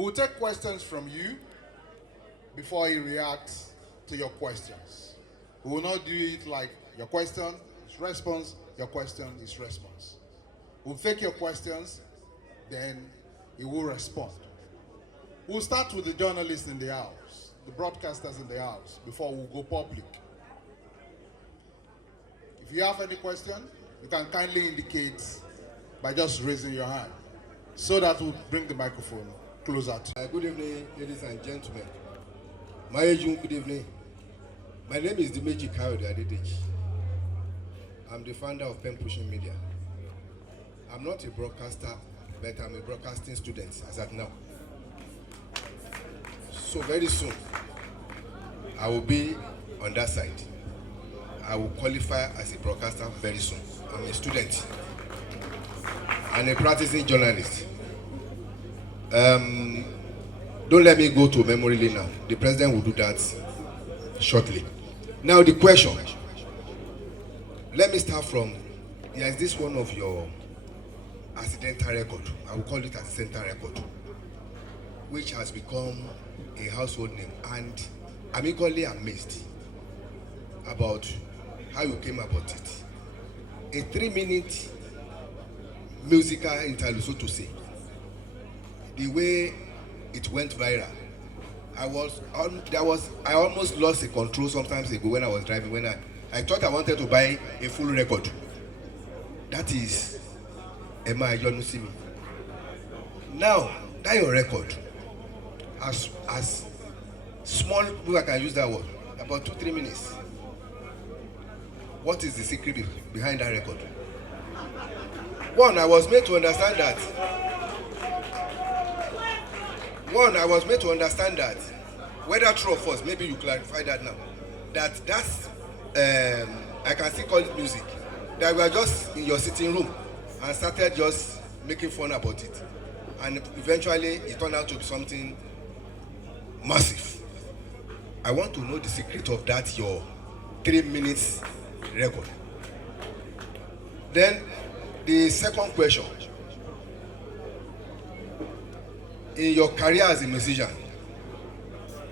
We'll take questions from you before he reacts to your questions. We will not do it like your question is response, your question is response. We'll take your questions, then he will respond. We'll start with the journalists in the house, the broadcasters in the house, before we go public. If you have any question, you can kindly indicate by just raising your hand so that we'll bring the microphone closer to you. Good evening, ladies and gentlemen. Good evening. My name is Dimeji Kayode Adedeji. I'm the founder of Pen Pushing Media. I'm not a broadcaster, but I'm a broadcasting student as at now. So very soon, I will be on that side. I will qualify as a broadcaster very soon. I'm a student and a practicing journalist. Don't let me go to memory lane now. The president will do that shortly. Now the question. Let me start from, is this one of your accidental record? I will call it accidental record, which has become a household name, and I'm equally amazed about how you came about it. A 3-minute musical interlude, so to say. The way it went viral, I almost lost the control sometimes ago when I was driving, when I thought I wanted to buy a full record. That is Emma Ayonusimi. Now, that your record, as small, I can use that word, about 2-3 minutes. What is the secret behind that record? One, I was made to understand that. Whether true or false, maybe you clarify that now. That's I can still call it music. That we are just in your sitting room and started just making fun about it, and eventually it turned out to be something massive. I want to know the secret of that your 3 minutes record. Then the second question. In your career as a musician,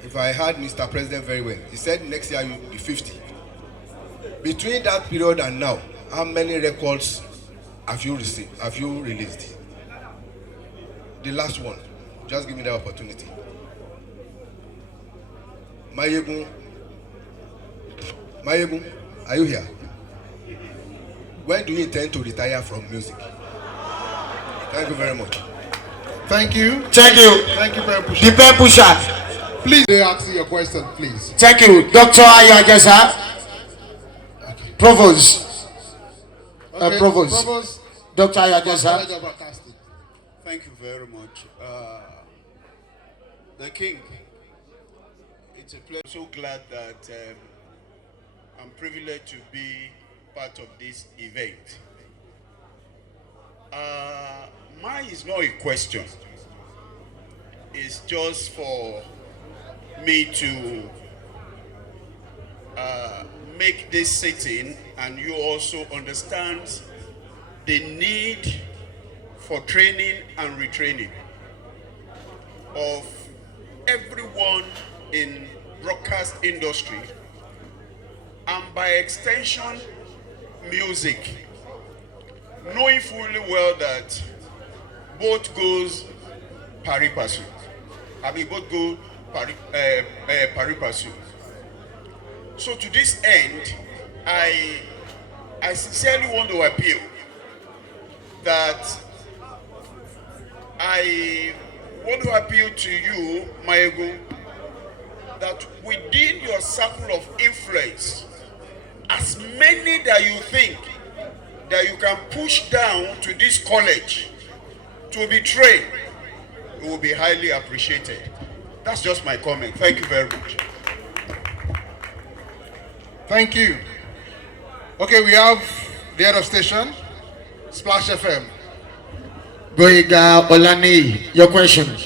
if I heard Mr. President very well, he said next year you'll be 50. Between that period and now, how many records have you released? The last one, just give me that opportunity. Mayegun, are you here? When do you intend to retire from music? Thank you very much. Thank you. Thank you. Thank you, Pen Pusher. The Pen Pusher. Please ask your question, please. Thank you. Dr. Ayajasa. Okay. Provost. Okay. Provost. Dr. Ayajasa. Thank you very much. The King, it's a pleasure. I'm so glad that I'm privileged to be part of this event. Mine is not a question. It's just for me to make this sitting, and you also understand the need for training and retraining of everyone in broadcast industry, and by extension music, knowing fully well that both goes pari passu. Both go pari passu. So to this end, I sincerely want to appeal that I want to appeal to you, Mayego, that within your circle of influence, as many that you think that you can push down to this college to be trained, it will be highly appreciated. That's just my comment. Thank you very much. Thank you. Okay, we have the other station, Splash FM. Boyega Olani, your question.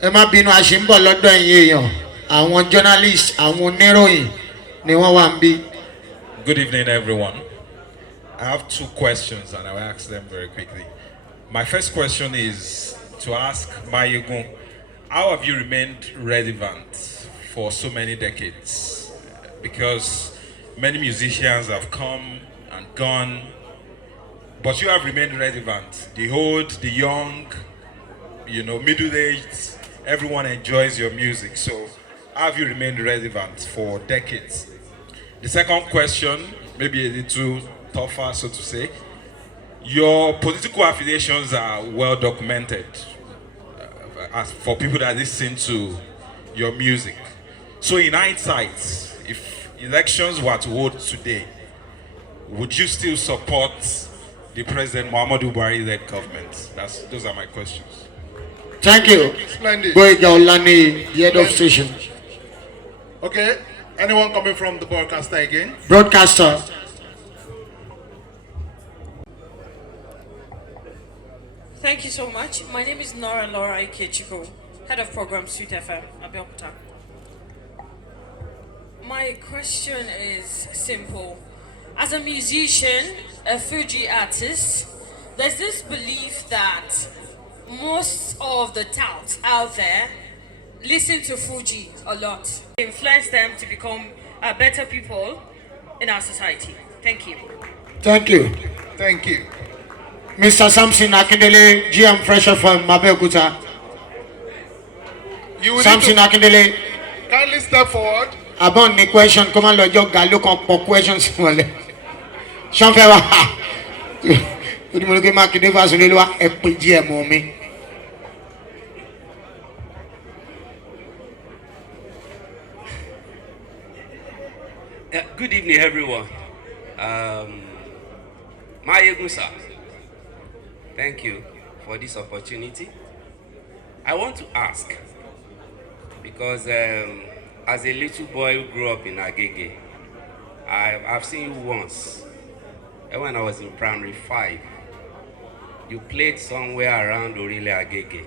Emma Bino Ashimbo lọ́dọ̀ ẹ̀yin èèyàn, àwọn journalists, àwọn oníròyìn ni wọ́n wà níbí. Good evening, everyone. I have 2 questions and I will ask them very quickly. My first question is to ask Mayegun how have you remained relevant for so many decades? Because many musicians have come and gone, but you have remained relevant. The old, the young, middle-aged, everyone enjoys your music. So, how have you remained relevant for decades? The second question, maybe a little tougher, so to say. Your political affiliations are well documented as for people that listen to your music. So, in hindsight, if elections were to hold today, would you still support the President Muhammadu Buhari-led government? Those are my questions. Thank you. Splendid. Boyega Olani, the head of station. Okay. Anyone coming from the broadcaster again? Broadcaster. Thank you so much. My name is Nora Laura Ikechiko, Head of Program Sweet FM, Abeokuta. My question is simple. As a musician, a Fuji artist, there's this belief that most of the touts out there listen to Fuji a lot. Influence them to become better people in our society. Thank you. Thank you. Thank you. Mr. Samson Akindele, GM Fresher from Abeokuta. You will Samson need Akindele. to kindly step forward. About the question, come on, Lord, you look on for questions. Champion. You look at Mark Devas, you look at PGM, mommy. Good evening, everyone. Maye Gusa, thank you for this opportunity. I want to ask, because as a little boy who grew up in Agege, I've seen you once. And when I was in primary 5, you played somewhere around Orile Agege.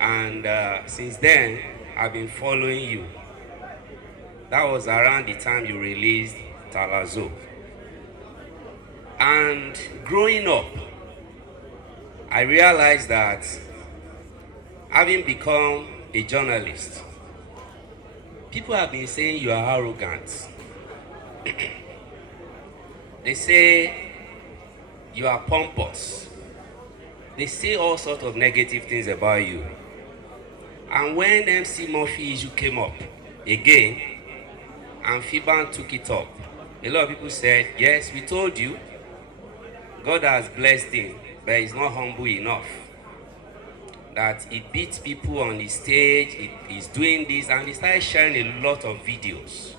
And since then, I've been following you. That was around the time you released Talazo. And growing up, I realized that having become a journalist, people have been saying you are arrogant. They say you are pompous. They say all sorts of negative things about you. And when MC Murphy issue came up again, and Fiban'S took it up, a lot of people said, yes, we told you, God has blessed him, but he's not humble enough. That he beats people on the stage, he's doing this, and he started sharing a lot of videos.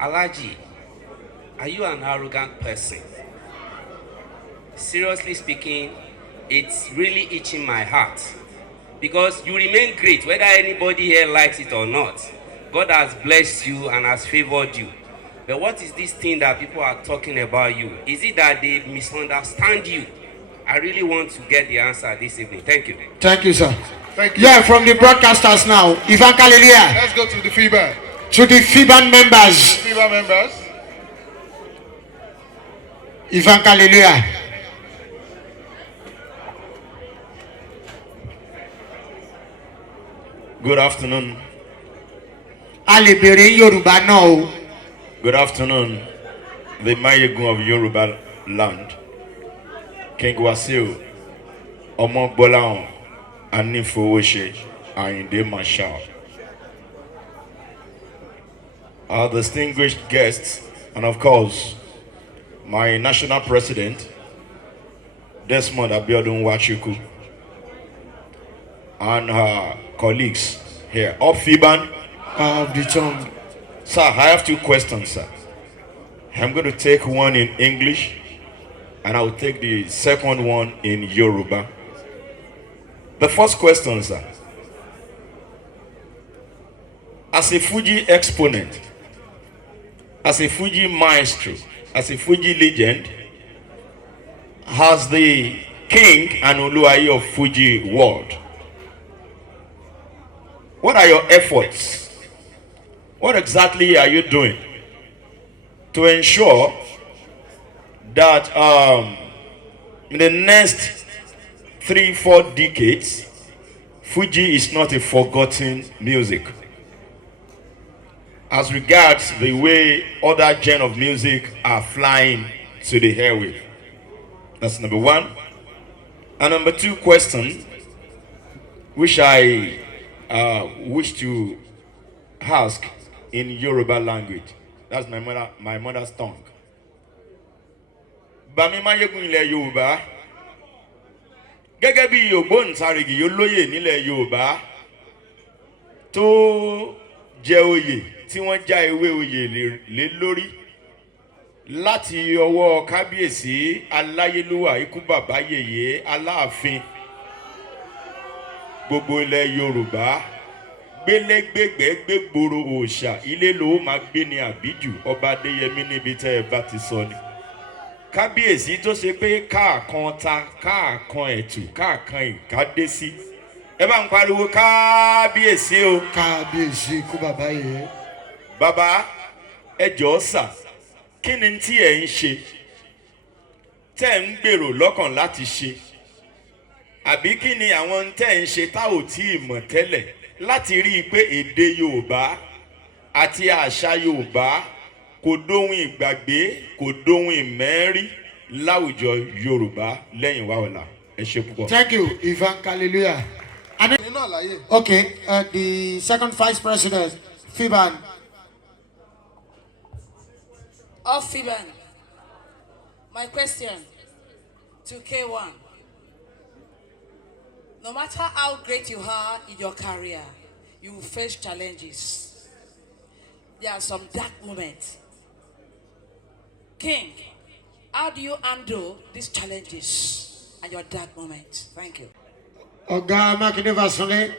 Alaji, are you an arrogant person? Seriously speaking, it's really itching my heart. Because you remain great, whether anybody here likes it or not. God has blessed you and has favored you. But what is this thing that people are talking about you? Is it that they misunderstand you? I really want to get the answer this evening. Thank you. Thank you, sir. Thank you. Yeah, from the broadcasters now. Ivan Kalelia. Let's go to the Fiban. To the Fiban members. Fiban members. Ivan Kalelia. Good afternoon. Ali Bere Yoruba now. Good afternoon, the Mayegun of Yoruba land. King Wasiu, Omo Bolaon, Anifowoshe, Ayinde Marshal. Our distinguished guests, and of course, my national president, Desmond Abiodun Wachuku, and her colleagues here. Up Fiban. Of the tongue. Sir, I have two questions, sir. I'm going to take one in English, and I will take the second one in Yoruba. The first question, sir. As a Fuji exponent, as a Fuji maestro, as a Fuji legend, as the king and Oluwaye of Fuji world, what are your efforts? What exactly are you doing to ensure that in the next 3-4 decades, Fuji is not a forgotten music. As regards the way other genre of music are flying to the airwave. That's number one. And number two question, which I wish to ask in Yoruba language. That's my mother's tongue. Bami Mayegun ilẹ̀ Yorùbá. Gẹ́gẹ́ bí ògbóǹtarìgì olóyè nílẹ̀ Yorùbá tó jẹ oyè tí wọ́n já ewé oyè lé lórí láti ọwọ́ kábíyèsí aláyélúwà ikú bàbá yèyé Aláàfin gbogbo ilẹ̀ Yorùbá gbélégbègbè gbégboro òòṣà ilé ló máa gbé ní àbíjù ọba Adéyẹmí níbi tẹ́ ẹ bá ti sọ ni. Kábíyèsí tó ṣe pé káàkan ta káàkan ẹ̀tù káàkan ìkádé sí. Ẹ bá ń pariwo kábíyèsí o. Kábíyèsí ikú bàbá yèyé. Bàbá ẹ jọ̀ọ́ sà kí ni tí ẹ ń ṣe tẹ́ ń gbèrò lọ́kàn láti ṣe àbí kí ni àwọn tẹ́ ń ṣe tá ò tí ì mọ̀ tẹ́lẹ̀ láti rí i pé èdè Yorùbá àti àṣà Yorùbá kò dóhun ìgbàgbé kò dóhun ìmẹ́rí láwùjọ Yorùbá lẹ́yìn wá ọ̀la ẹ ṣé púpọ̀. Thank you, Ivan Hallelujah. Okay, the second vice president, Fiban. Of Fiban, my question to K1. No matter how great you are in your career, you will face challenges. There are some dark moments. King, how do you handle these challenges and your dark moments? Thank you. Oga Makinde Vasone,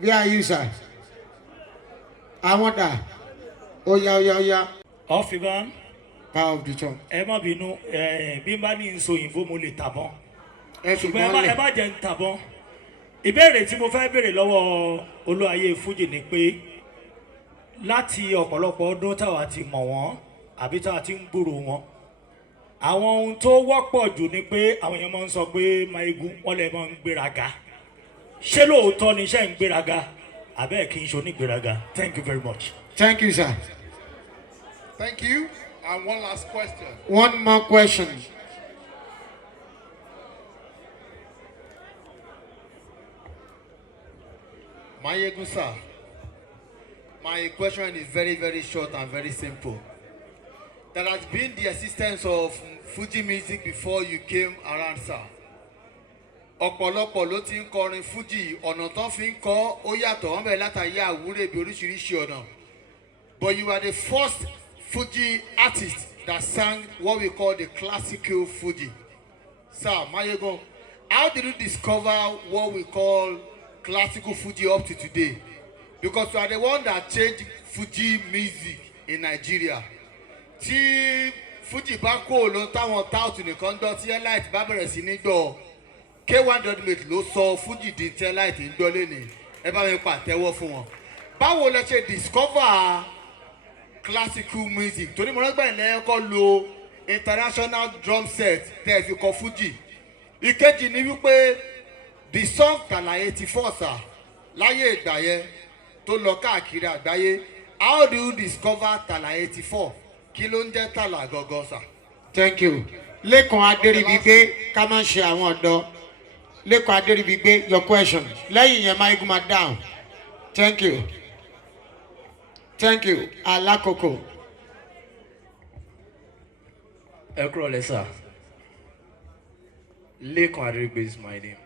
where are you, sir? I want that. Oh, yeah. Of Fiban, Power of the tongue. ẹ má bínú bí n bá ní nsọ òyìnbó mo lè tàbọn ṣùgbọ́n ẹ má jẹ́ ń tàbọn. Ìbéèrè tí mo fẹ́ béèrè lọ́wọ́ olóyè Fújì ni pé láti ọ̀pọ̀lọpọ̀ ọdún táwa ti mọ̀ wọ́n àbí táwa ti ń gbúrò wọn àwọn ohun tó wọ́pọ̀ jù ni pé àwọn èèyàn máa ń sọ pé Máyégún wọ́n lè máa ń gbéraga. Ṣé lóòótọ́ ni iṣẹ́ ń gbéraga àbẹ́ẹ̀ kì í ṣe onígbéraga? Thank you very much. Thank you, sir. Thank you. And one last question. One more question. Mayegun sir, my question is very, very short and very simple. There has been the existence of Fuji music before you came around, sir. Ọ̀pọ̀lọpọ̀ ló ti ń kọrin Fuji, ọ̀nà tó fi ń kọ ó yàtọ̀ wọ́n bẹ̀rẹ̀ látàrí àwúrèbí oríṣiríṣi ọ̀nà. But you are the first Fuji artist that sang what we call the classical Fuji. Sir, Mayegun, how did you discover what we call classical Fuji up to today? Because you are the one that changed Fuji music in Nigeria. Tí Fuji bá kó ló táwọn táùtù nìkan dán tí Elite bá bẹ̀rẹ̀ sí ní gbọ́. K1 Dotmate ló sọ Fuji di tí Elite ń gbọ́ lẹ́nìí. Ẹ bá mi pàtẹ́wọ́ fún wọn. Báwo lẹ ṣe discover classical music? Torí mo rẹ́gbẹ́ ilẹ̀ ẹ̀kọ́ lo international drum set tẹ́ ẹ fi kọ Fuji. Ìkejì ni wípé the song Tàlà 84 sir láyé ìgbà yẹn tó lọ káàkiri àgbáyé. How do you discover Tàlà 84? Kí ló ń jẹ́ Tàlà gangan sir? Thank you. Lékan Adéríbigbé ká máa ṣe àwọn ọ̀dọ́. Lékan Adéríbigbé, your question. Lẹ́yìn yẹn Máyégún máa down. Thank you. Thank you. Alakoko. Ẹ kúrọ̀lẹ́ sir. Lékan Adéríbigbé is my name.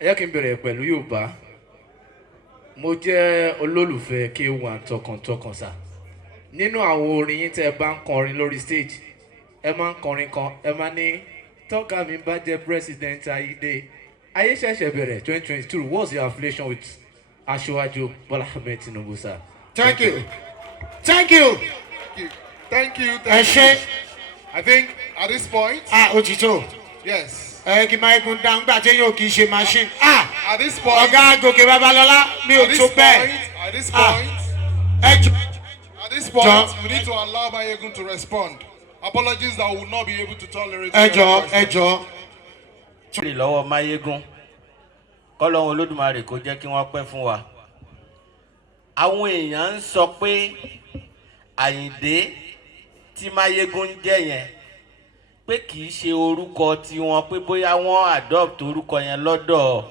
Ẹ jẹ́ kí n bẹ̀rẹ̀ pẹ̀lú Yorùbá. Mo jẹ́ olólùfẹ́ K1 tọkàntọkàn sir. Nínú àwọn orin yín tẹ́ ẹ bá ń kọrin lórí stage, ẹ máa ń kọrin kan, ẹ máa ní tọ́ka mi bá jẹ́ president Ayíde. Ayé ṣẹ̀ṣẹ̀ bẹ̀rẹ̀ 2022. What's your affiliation with Aṣíwájú Bọ́lá Ahmed Tinubu sir? Thank you. Thank you. Thank you. I think at this point. Òtítọ́. Yes. Kí Máyégún dáhùn gbà tí yóò kì í ṣe machine. At this point. Ọ̀gá Gòkè Babalọ́lá mi ò tó bẹ́ẹ̀. At this point. At this point, we need to allow Mayegun to respond. Apologies that we will not be able to tolerate. Ẹ jọ̀ọ́. Lọ́wọ́ Mayegun kọ́lọ́hún olódùmarè kó jẹ́ kí wọ́n pẹ́ fún wa. Àwọn èèyàn ń sọ pé Àyìndé tí Máyégún jẹ́ yẹn pé kì í ṣe orúkọ tiwọn, pé bóyá wọ́n adopt orúkọ yẹn lọ́dọ̀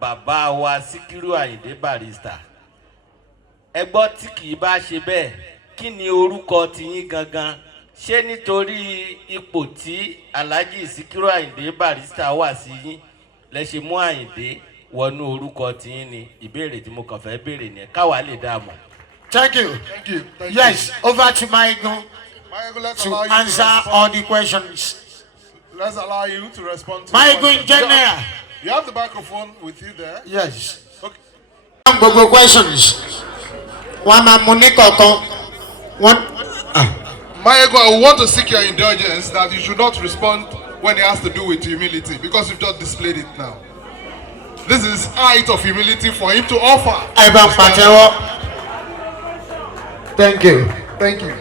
bàbá wa Síkírù Àyìndé Barrister. Ẹ gbọ́ tí kì í bá ṣe bẹ́ẹ̀, kí ni orúkọ tiyín gangan? Ṣé nítorí ipò tí Alhaji Síkírù Àyìndé Barrister wà sí yín lẹ ṣe mú Àyìndé wọnú orúkọ tiyín ni? Ìbéèrè tí mo kàn fẹ́ béèrè ni káwa lè dá mọ̀. Thank you. Thank you. Thank Yes, you. over to Maigun Let's to allow you answer respond. all the questions. Let's allow you to respond to Maigun the questions. General. You have the microphone with you there. Yes. Okay. Gbogbo questions. Wọ́n máa mú ní kọ̀ọ̀kan. Mayego, I want to seek your indulgence that you should not respond when it has to do with humility, because you've just displayed it now. This is height of humility for him to offer. Ẹ̀bá pàtẹ́wọ́. Thank you. Thank you.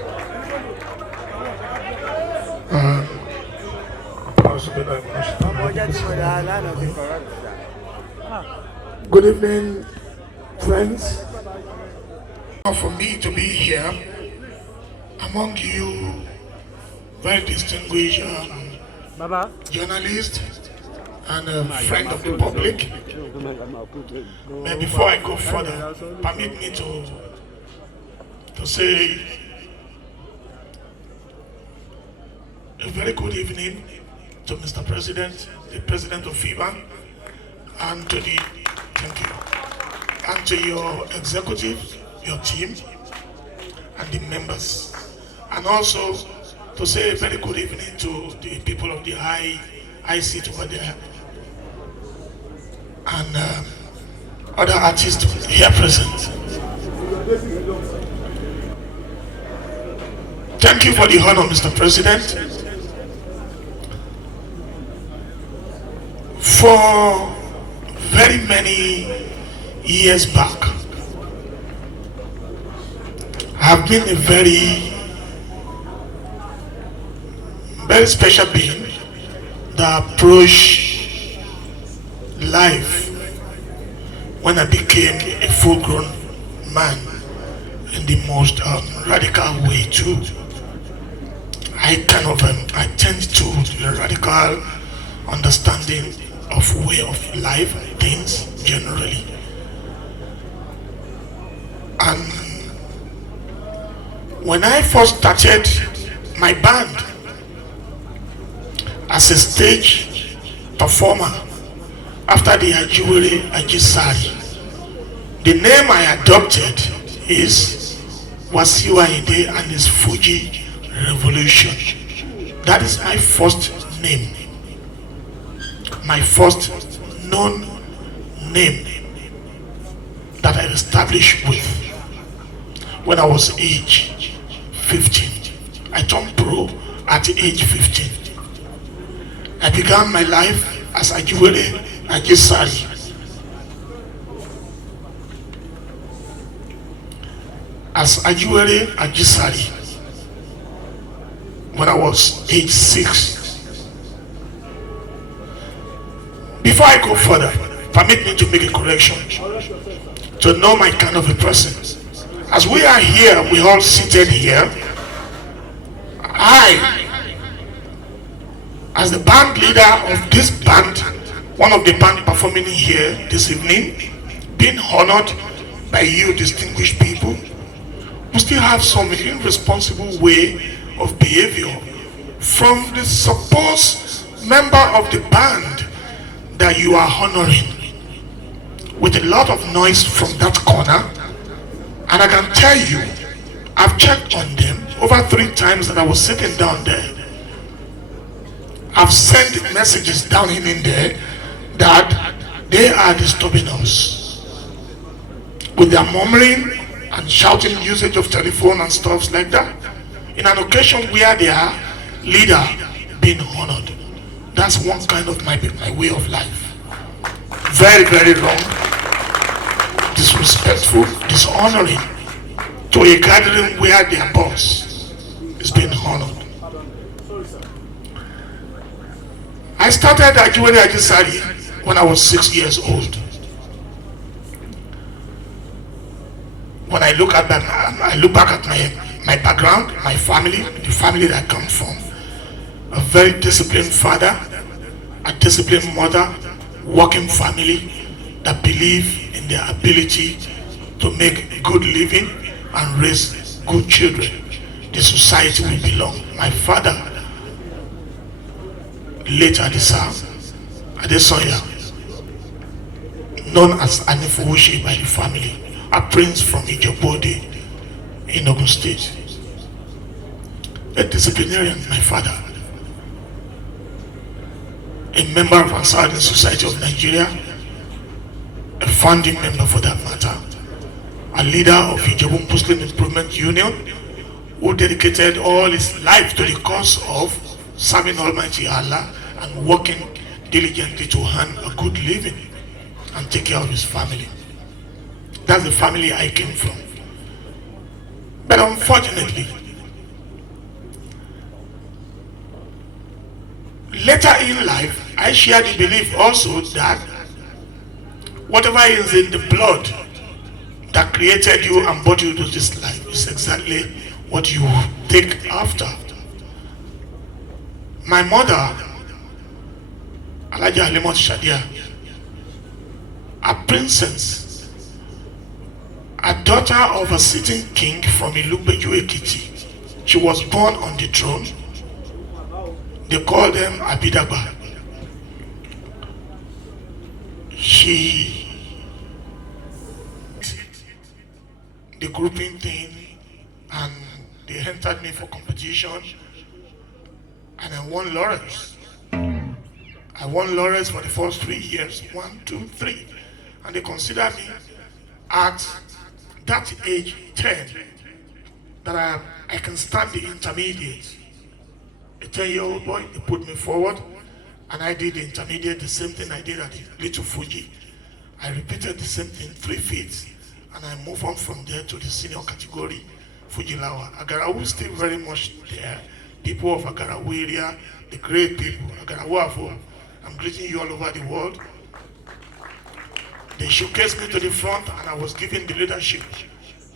Good evening, friends. For me to be here among you, very distinguished journalist and a friend of the public. Before I go further, permit me to say a very good evening to Mr. President, the President of Fiban, and to your executive, your team, and the members, and also to say a very good evening to the people of the high seat over there, and other artists here present. Thank you for the honor, Mr. President. For very many years back, I've been a very special being that approached life when I became a full-grown man in the most radical way too. I tend to the radical understanding of way of life, things generally. And when I first started my band as a stage performer after the Ajiwere Ajisari, the name I adopted is Wasiu Ayinde and his Fuji Revolution. That is my first name, my first known name that I established with when I was age 15. I turned pro at age 15. I began my life as Ajiwere Ajisari. As Ajiwere Ajisari when I was age 6. Before I go further, permit me to make a correction to know my kind of a person. As we are here, we all seated here, I, as the band leader of this band, one of the band performing here this evening, being honored by you distinguished people, we still have some irresponsible way of behavior from the supposed member of the band that you are honoring, with a lot of noise from that corner. And I can tell you, I've checked on them over 3 times that I was sitting down there. I've sent messages down in there that they are disturbing us with their murmuring and shouting usage of telephone and stuff like that, in an occasion where their leader being honored. That's one kind of my way of life. Very, very wrong, disrespectful, dishonoring to a gathering where their boss is being honored. I started Ajiwere Ajisari when I was 6 years old. When I look back at my background, my family, the family that I come from, a very disciplined father, a disciplined mother, working family that believe in their ability to make good living and raise good children. The society will belong. My father, late Adesoya, known as Anifowoshe by the family, a prince from Ijebode in Ogun State. A disciplinarian, my father. A member of Ansarudeen Society of Nigeria, a founding member for that matter, a leader of Ijebu Muslim Improvement Union, who dedicated all his life to the cause of serving Almighty Allah and working diligently to earn a good living and take care of his family. That's the family I came from. But unfortunately, later in life, I shared the belief also that whatever is in the blood that created you and brought you to this life is exactly what you take after. My mother, Alaja Halimot Shadia, a princess, a daughter of a sitting king from Ilugbeju Ekiti. She was born on the throne. They call them Abidagba. She, the grouping thing, and they entered me for competition, and I won laurels. I won laurels for the first 3 years, 1, 2, 3, and they considered me at that age 10 that I can stand the intermediate. A 10-year-old boy, they put me forward, and I did the intermediate, the same thing I did at Little Fuji. I repeated the same thing 3 feet, and I moved on from there to the senior category, Fujilawa. Agarawu is still very much there. People of Agarawu area, the great people, Agarawu, I'm greeting you all over the world. They showcased me to the front, and I was given the leadership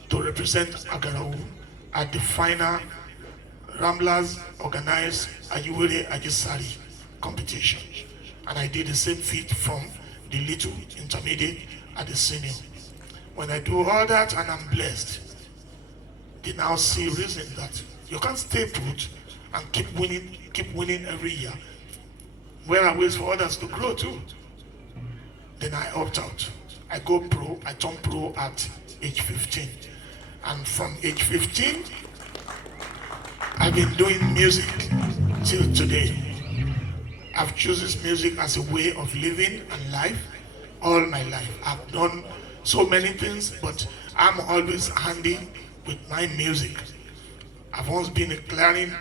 to represent Agarawu at the final Ramblers organized Ayiwere Ajisari competition. And I did the same feat from the little intermediate at the senior. When I do all that and I'm blessed, they now see reason that you can't stay put and keep winning every year. Where I wait for others to grow too. Then I opt out. I go pro, I turn pro at age 15. And from age 15, I've been doing music till today. I've chosen music as a way of living and life all my life. I've done so many things, but I'm always handy with my music. I've once been a clearing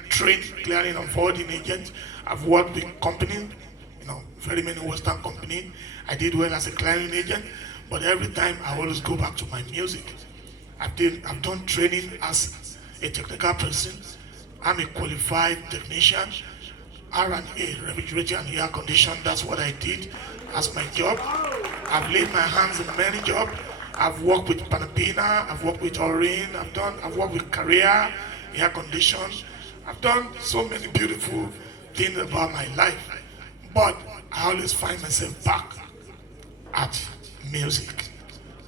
and forwarding agent. I've worked with companies, very many Western companies. I did well as a clearing agent, but every time I always go back to my music. I've done training as a technical person. I'm a qualified technician, R&A, refrigerator and air condition. That's what I did as my job. I've laid my hands in many jobs. I've worked with Panapina, I've worked with Orin, I've worked with Korea, air condition. I've done so many beautiful things about my life. But I always find myself back at music.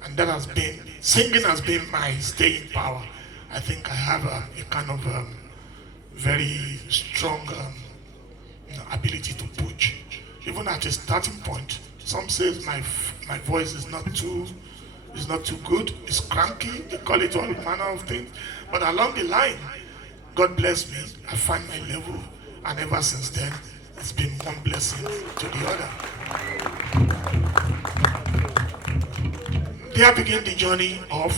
And that has been, singing has been my staying power. I think I have a kind of very strong ability to push. Even at a starting point, some say my voice is not too good, it's cranky, they call it all manner of things. But along the line, God bless me, I find my level, and ever since then, it's been one blessing to the other. There began the journey of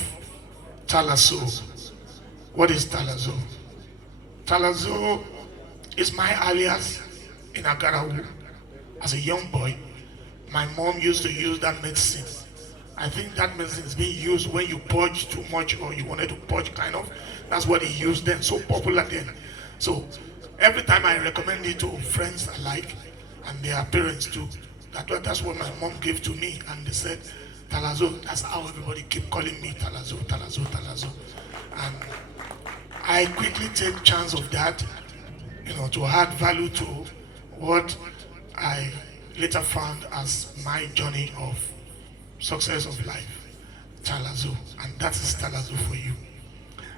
Talazo. What is Talazo? Talazo is my alias in Agarawu. As a young boy, my mom used to use that medicine. I think that medicine is being used when you purge too much or you wanted to purge kind of. That's what he used then, so popular then. So every time I recommend it to friends alike and their parents too, That's what my mom gave to me, and they said, Talazo. That's how everybody keep calling me Talazo, Talazo, Talazo. And I quickly take chance of that, to add value to what I later found as my journey of success of life, Talazo. And that is Talazo for you.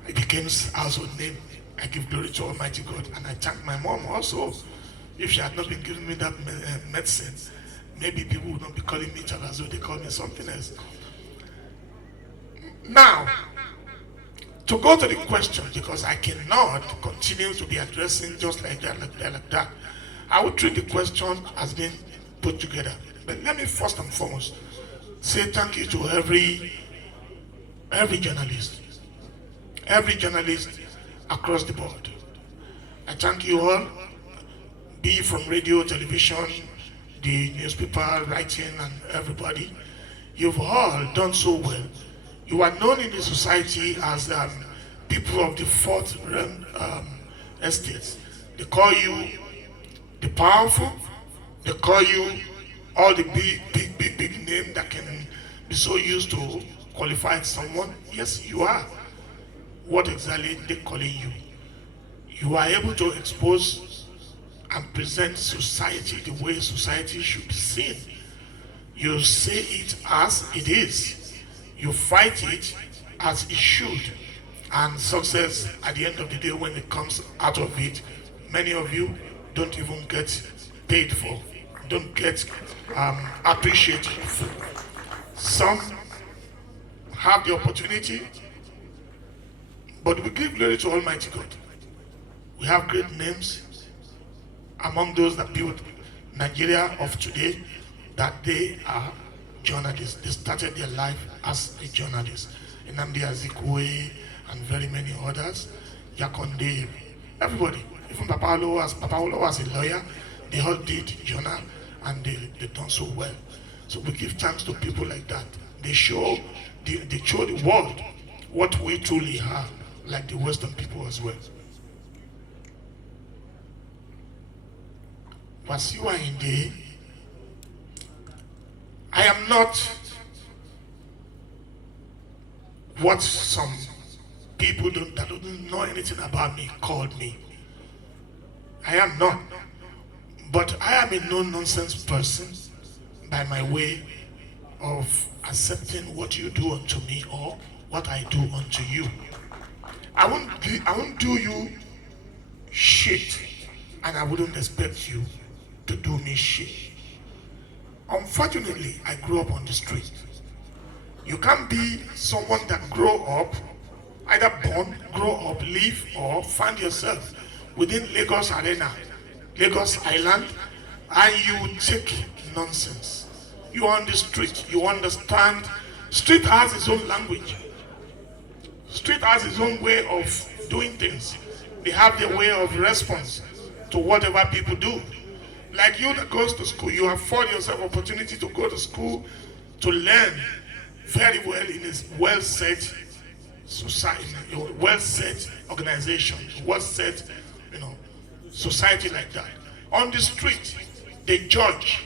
It became household name. I give glory to Almighty God, and I thank my mom also. If she had not been giving me that medicine, maybe people would not be calling me Talazo, they call me something else. Now, to go to the question, because I cannot continue to be addressing just like that. I will treat the question as being put together. But let me first and foremost say thank you to every journalist across the board. I thank you all, be it from radio, television, the newspaper, writing, and everybody. You've all done so well. You are known in the society as people of the fourth realm estates. They call you the powerful. They call you all the big name that can be so used to qualify someone. Yes, you are. What exactly they calling you? You are able to expose and present society the way society should be seen. You say it as it is. You fight it as it should. And success, at the end of the day, when it comes out of it, many of you don't even get paid for, don't get appreciated for. Some have the opportunity, but we give glory to Almighty God. We have great names among those that built Nigeria of today, that they are journalists. They started their life as a journalist. Nnamdi Azikiwe and very many others, Yakonde, everybody. Even Papa Olo was a lawyer. They all did journal, and they done so well. So we give thanks to people like that. They show the world what we truly are, like the Western people as well. Wasiwa Inde, I am not what some people that don't know anything about me called me. I am not. But I am a no-nonsense person by my way of accepting what you do unto me or what I do unto you. I won't do you shit, and I wouldn't expect you to do me shit. Unfortunately, I grew up on the street. You can't be someone that grow up, either born, grow up, live, or find yourself within Lagos Arena, Lagos Island, and you take nonsense. You are on the street, you understand. Street has its own language. Street has its own way of doing things. They have their way of response to whatever people do. Like you that goes to school, you afford yourself opportunity to go to school to learn very well in a well-set society, well-set organization, well-set, society like that. On the street, they judge.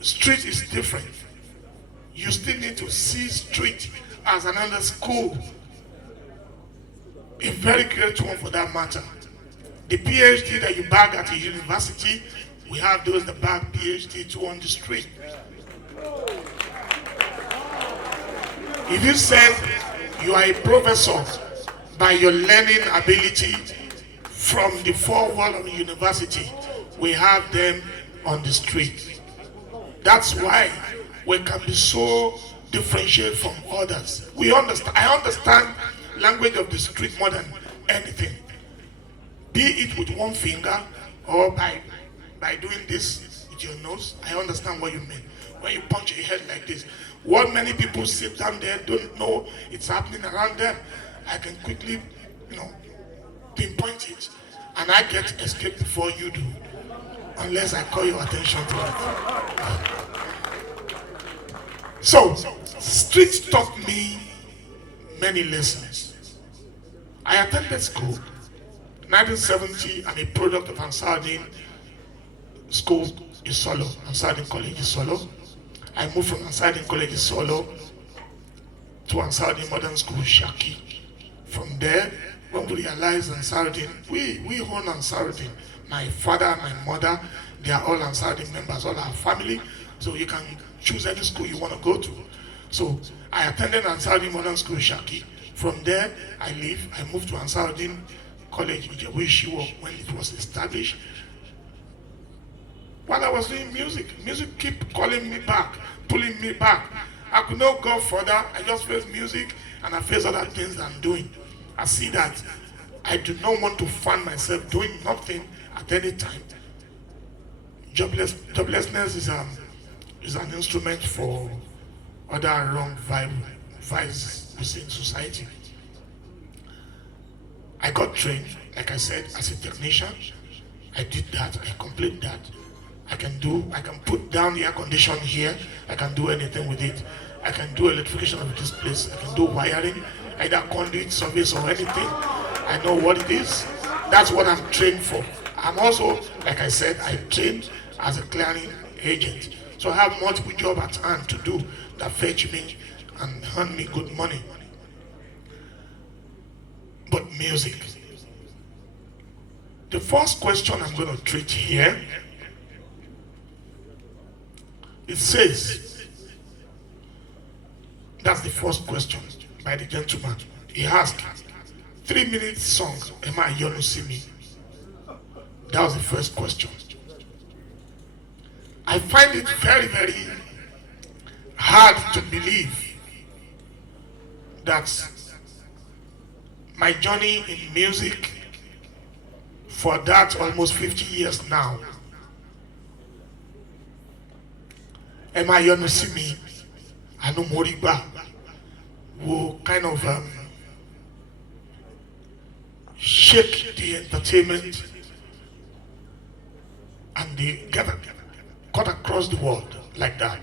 Street is different. You still need to see street as another school. A very great one for that matter. The PhD that you bag at a university, we have those that bag PhD too on the street. If you said you are a professor by your learning ability from the four walls of the university, we have them on the street. That's why we can be so differentiated from others. I understand language of the street more than anything. Be it with one finger or by doing this with your nose. I understand what you mean. When you punch your head like this, what many people sit down there don't know it's happening around them, I can quickly, pinpoint it, and I get escape before you do, unless I call your attention to it. So, street taught me many lessons. I attended school. 1970, I'm a product of Ansardine School Isolo, Ansardin College Isolo. I moved from Ansardin College Isolo to Ansardin Modern School Shaki. From there, when we realized Ansardin, we own Ansardin. My father, my mother, they are all Ansardin members, all our family. So you can choose any school you want to go to. So I attended Ansardin Modern School Shaki. From there, I moved to Ansardin College Ijebu when it was established. While I was doing music kept calling me back, pulling me back. I could not go further. I just faced music and I faced other things that I'm doing. I see that I do not want to find myself doing nothing at any time. Joblessness is an instrument for other wrong vibes within society. I got trained, like I said, as a technician. I did that, I completed that. I can put down the air condition here. I can do anything with it. I can do electrification of this place. I can do wiring, either conduit service or anything. I know what it is. That's what I'm trained for. I'm also, like I said, I trained as a clearing agent. So I have multiple jobs at hand to do that fetch me and earn me good money. But music. The first question I'm going to treat here, it says, that's the first question by the gentleman. He asked, 3-minute song, am I yellow see me? That was the first question. I find it very, very hard to believe that my journey in music for that almost 50 years now, am I gonna see me? I know Moriba will kind of shake the entertainment and they cut across the world like that.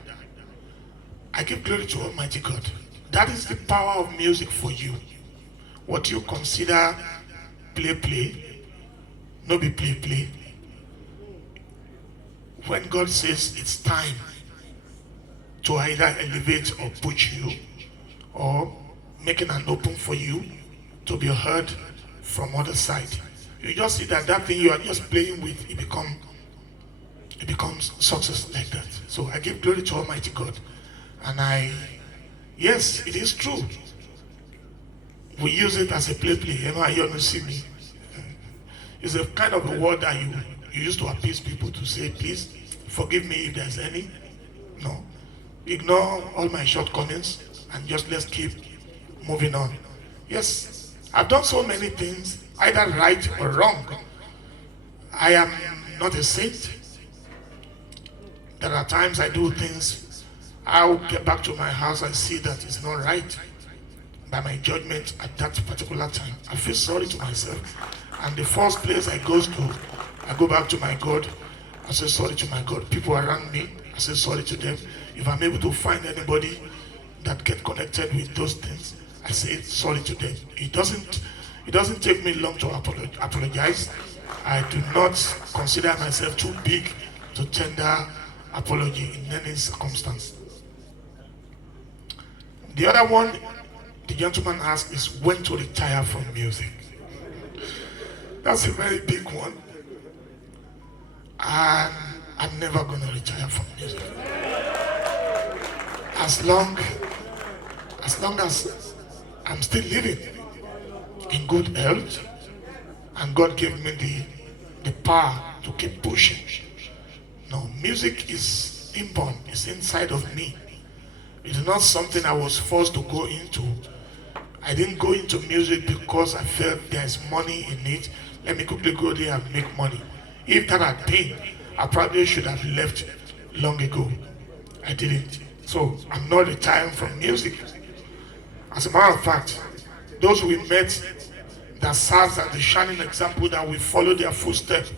I give glory to Almighty God. That is the power of music for you. What you consider play, no be play. When God says it's time to either elevate or push you, or making an open for you to be heard from other side, you just see that thing you are just playing with, it becomes success like that. So I give glory to Almighty God. And yes, it is true. We use it as a play. Am I here to see me? It's a kind of a word that you used to appease people to say, please forgive me if there's any. No. Ignore all my shortcomings and just let's keep moving on. Yes, I've done so many things, either right or wrong. I am not a saint. There are times I do things, I'll get back to my house and see that it's not right by my judgment at that particular time. I feel sorry to myself. And the first place I go back to my God. I say sorry to my God. People around me, I say sorry to them. If I'm able to find anybody that get connected with those things, I say sorry to them. It doesn't take me long to apologize. I do not consider myself too big to tender apology in any circumstance. The other one the gentleman asked is when to retire from music. That's a very big one. And I'm never going to retire from music. As long as I'm still living in good health and God gave me the power to keep pushing. No, music is inborn, it's inside of me. It is not something I was forced to go into. I didn't go into music because I felt there's money in it. Let me quickly go there and make money. If that had been, I probably should have left long ago. I didn't. So I'm not retiring from music. As a matter of fact, those we met that serves as the shining example that we follow their footsteps.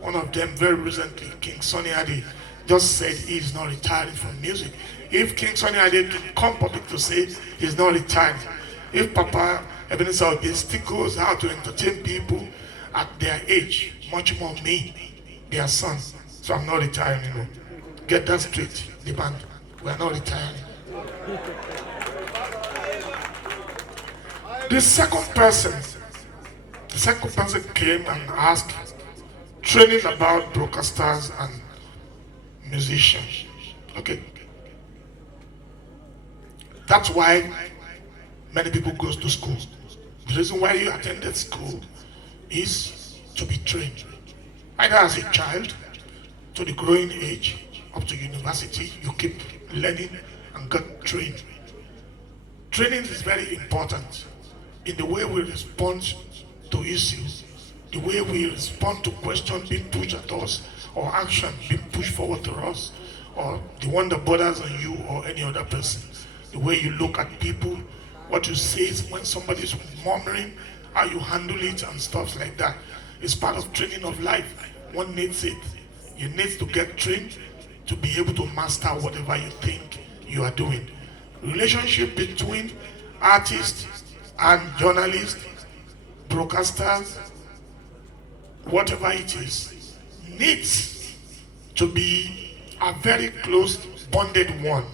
One of them very recently, King Sunny Ade, just said he's not retiring from music. If King Sunny Ade can come public to say he's not retiring, if Papa Ebenezer Obey still goes out to entertain people at their age, much more me, their son, So I'm not retiring anymore. Get that straight, the band. We are not retiring. The second person came and asked training about broadcasters and musicians. Okay. That's why many people goes to school. The reason why you attended school is to be trained. Either as a child, to the growing age, up to university, you keep learning and get trained. Training is very important in the way we respond to issues, the way we respond to questions being pushed at us, or action being pushed forward to us, or the one that bothers on you or any other person. The way you look at people, what you say when somebody's murmuring, how you handle it and stuff like that. It's part of training of life. One needs it. You need to get trained to be able to master whatever you think you are doing. Relationship between artists and journalists, broadcasters, whatever it is, needs to be a very close bonded one.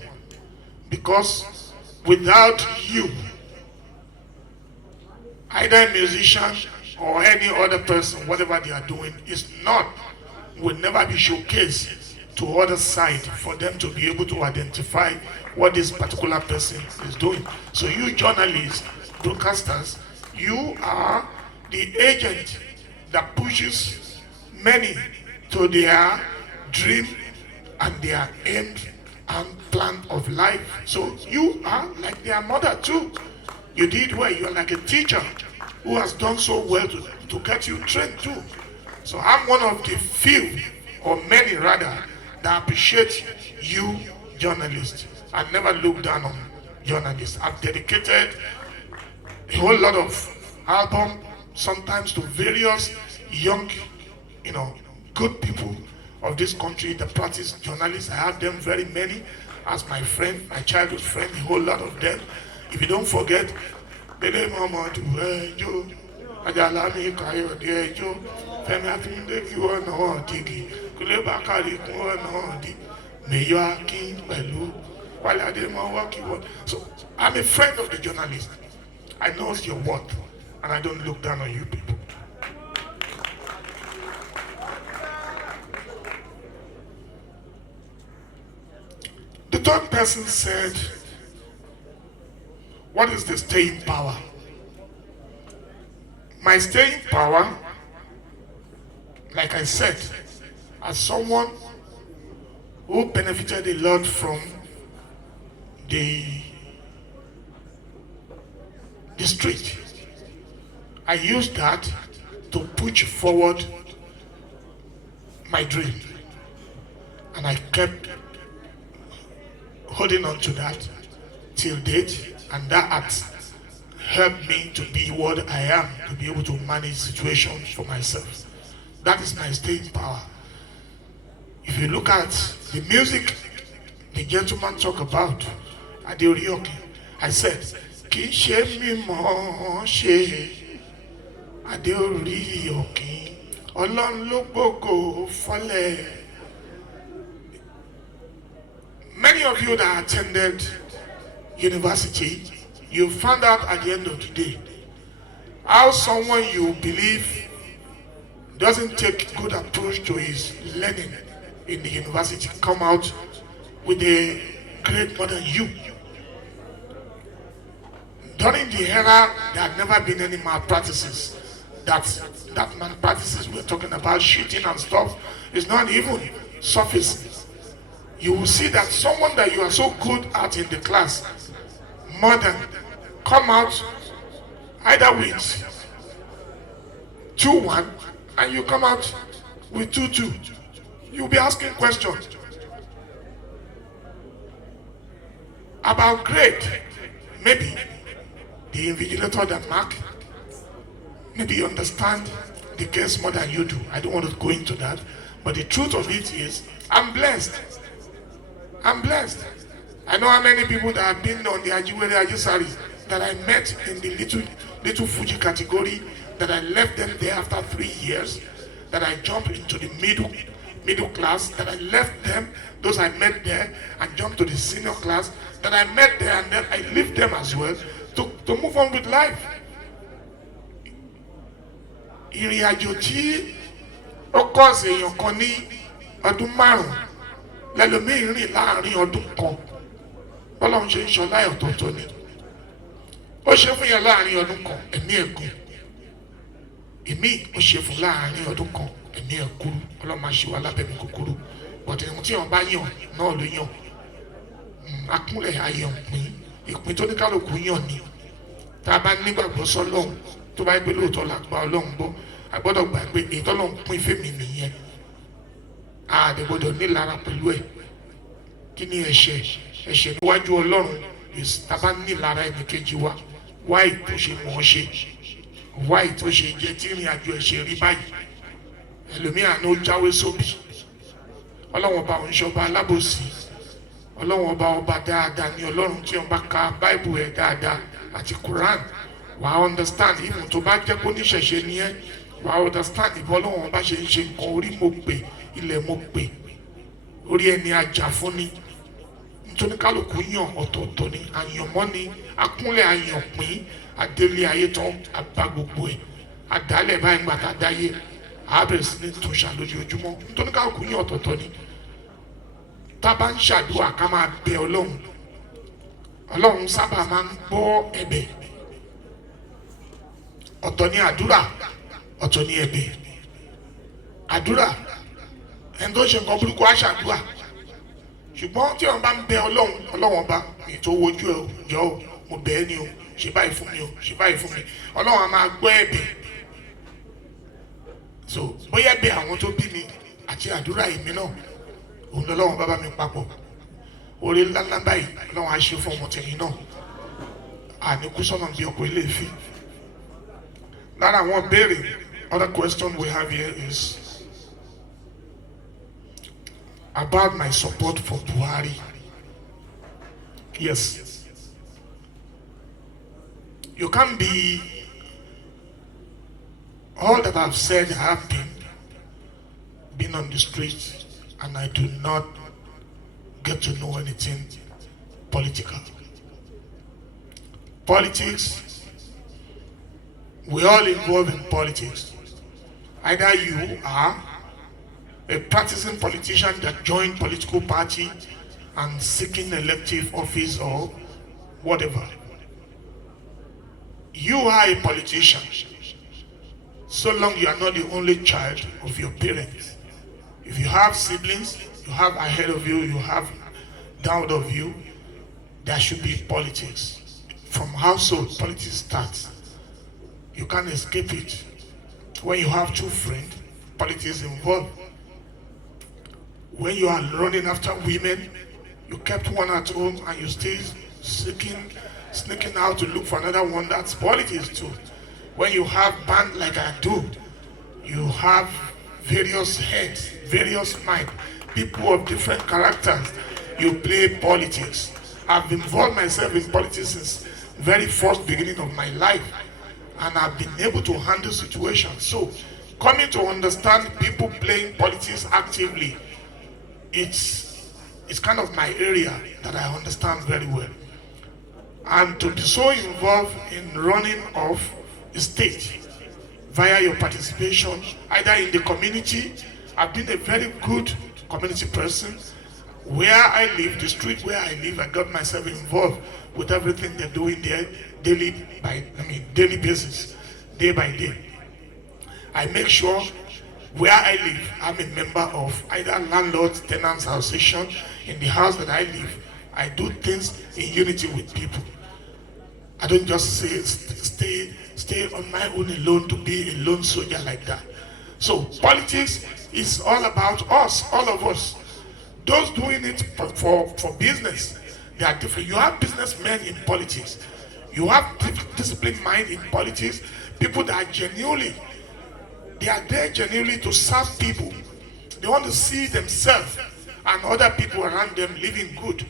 Because without you, either a musician or any other person, whatever they are doing, will never be showcased to other side for them to be able to identify what this particular person is doing. So you journalists, broadcasters, you are the agent that pushes many to their dream and their aim and plan of life. So you are like their mother too. You did well. You are like a teacher who has done so well to get you trained too. So I'm one of the few, or many rather, that appreciate you journalists. I never look down on journalists. I've dedicated a whole lot of albums, sometimes to various young, good people of this country that practice journalists. I have them very many as my friend, my childhood friend, a whole lot of them. If you don't forget, Bele Mama Joe, Ajalami Kayo de Joe, Femi Atunde Kiwana Digi, Kuleba Kari Kuwana Di, Mayor King Belu, Walade Mawaki. So I'm a friend of the journalist. I know your worth, and I don't look down on you people. The third person said, what is the staying power? My staying power, like I said, as someone who benefited a lot from the street, I used that to push forward my dream. And I kept holding on to that till date, and that has helped me to be what I am, to be able to manage situations for myself. That is my staying power. If you look at the music the gentleman talked about at the Orioke, I said, Ki she mi mo she Ade Orioke, Ọlọ́run ló gbógo fọ́lẹ̀. Many of you that attended university, you found out at the end of the day how someone you believe doesn't take good approach to his learning in the university come out with a grade more than you. During the era, there had never been any malpractices. That malpractices we're talking about, cheating and stuff, is not even surfacing. You will see that someone that you are so good at in the class, more than come out either with 2-1 and you come out with 2-2. You'll be asking questions about grade. Maybe the invigilator that mark, maybe you understand the case more than you do. I don't want to go into that. But the truth of it is, I'm blessed. I'm blessed. I know how many people that have been on the Ajiwere Ajisari that I met in the little Fuji category, that I left them there after 3 years, that I jumped into the middle class, that I left them, those I met there, and jumped to the senior class, that I met there, and then I leave them as well to move on with life. Ìrìn àjò tí ó kọ́ọ̀sì èèyàn kan ní ọdún márùn-ún lẹ́lòmíì rìn láàrin ọdún kan bọ́lọ́run ṣe ń ṣọlá ẹ̀ ọ̀tọ̀ọ̀tọ̀ ni. Ó ṣe fún yẹn láàrin ọdún kan ẹ̀mí ẹ̀gùn, ìmí ó ṣe fún láàrin ọdún kan ẹ̀mí ẹ̀kúrú, ọlọ́run máa ṣe wá lábẹ́mi kúkúrú, bọ̀dẹ̀ ohun tí wọ́n bá yàn náà ló yàn. Akúnlẹ̀ ayọ̀ ìpín tó ní kálukú yàn ni. Tá a bá nígbàgbọ́ sọ́lọ́run tó bá gbé lóòótọ́ làgbà ọlọ́run gbọ́, a gbọ́dọ̀ gbà pé èyí tọ́lọ́run pín fèmí nìyẹn. A dẹ̀ gbọ́dọ̀ nílara pẹ̀lú ẹ̀. Kí ni ẹ̀ṣẹ̀ níwájú ọlọ́run tá a bá nílara ẹnì kejì wa, wáì tó ṣe mọ̀ ọ́ ṣe, wáì tó ṣe jẹ́ tí ìrìn àjò ẹ̀ṣẹ̀ rí báyìí. Ẹlòmíràn ló jáwé sóbì. Ọlọ́run ọba òun ṣọba alábòsí. Ọlọ́run ọba dáadáa ni ọlọ́run tí wọ́n bá ka báìbù ẹ̀ dáadáa àti Quran. Wà á understand ìmọ̀ tó bá jẹ́ kó níṣẹ̀ṣe ni ẹ́, wà á understand ìbọn ọlọ́run ọba ṣe ń ṣe nǹkan orí mo pè, ilẹ̀ mo pè, orí ẹni ajá fún ni. Nítorí kálukú yàn ọ̀tọ̀ọ̀tọ̀ ni, àyànmọ́ ni, akúnlẹ̀ àyànpín, adélé ayé tán, àbá gbogbo ẹ̀, àdálẹ̀ báyìí gbàtà dáyé, àbẹ̀rẹ̀ sí ní tún ṣàlójoojúmọ́. Nítorí kálukú yàn ọ̀tọ̀ọ̀tọ̀ ni. Tá a bá ń ṣàdúrà ká máa bẹ ọlọ́run, ọlọ́run sábà máa ń gbọ́ ẹ̀bẹ̀. Ọ̀tọ̀ ni àdúrà, ọ̀tọ̀ ni ẹ̀bẹ̀. Àdúrà ẹni tó ṣe nǹkan burúkú á ṣàdúrà, ṣùgbọ́n tí wọ́n bá ń bẹ ọlọ́run ọba ètò ojú ẹ̀ jọ ò mo bẹ̀ ẹ́ ni o, ṣe báyìí fún mi o, ṣe báyìí fún mi, ọlọ́run á máa gbọ́ ẹ̀bẹ̀. So bóyá ẹ̀bẹ̀ àwọn tó bí mi àti àdúrà èmi náà òun lọ́lọ́run bá mi papọ̀. Orí ńláńlá báyìí ọlọ́run á ṣe fún ọmọ tẹ̀yìn náà, àníkú sọ́nà bí ọkọ̀ ilé ìfẹ́. Lára àwọn béèrè, other question we have here is about my support for Buhari. Yes. You can't be all that I've said have been on the street, and I do not get to know anything political. Politics, we all involved in politics. Either you are a practicing politician that joined political party and seeking elective office or whatever. You are a politician, so long you are not the only child of your parents. If you have siblings, you have ahead of you, you have down of you, there should be politics. From household, politics starts. You can't escape it. When you have two friends, politics involved. When you are running after women, you kept one at home and you stay sneaking out to look for another one, that's politics too. When you have band like I do, you have various heads, various minds, people of different characters, you play politics. I've involved myself in politics since very first beginning of my life, and I've been able to handle situations. So, coming to understand people playing politics actively, it's kind of my area that I understand very well. And to be so involved in running of a state via your participation, either in the community, I've been a very good community person. Where I live, the street where I live, I got myself involved with everything they're doing there daily basis, day by day. I make sure where I live, I'm a member of either landlords, tenants association. In the house that I live, I do things in unity with people. I don't just stay on my own alone to be a lone soldier like that. So politics is all about us, all of us. Those doing it for business, they are different. You have businessmen in politics. You have disciplined mind in politics. People that are they are there genuinely to serve people. They want to see themselves and other people around them living good.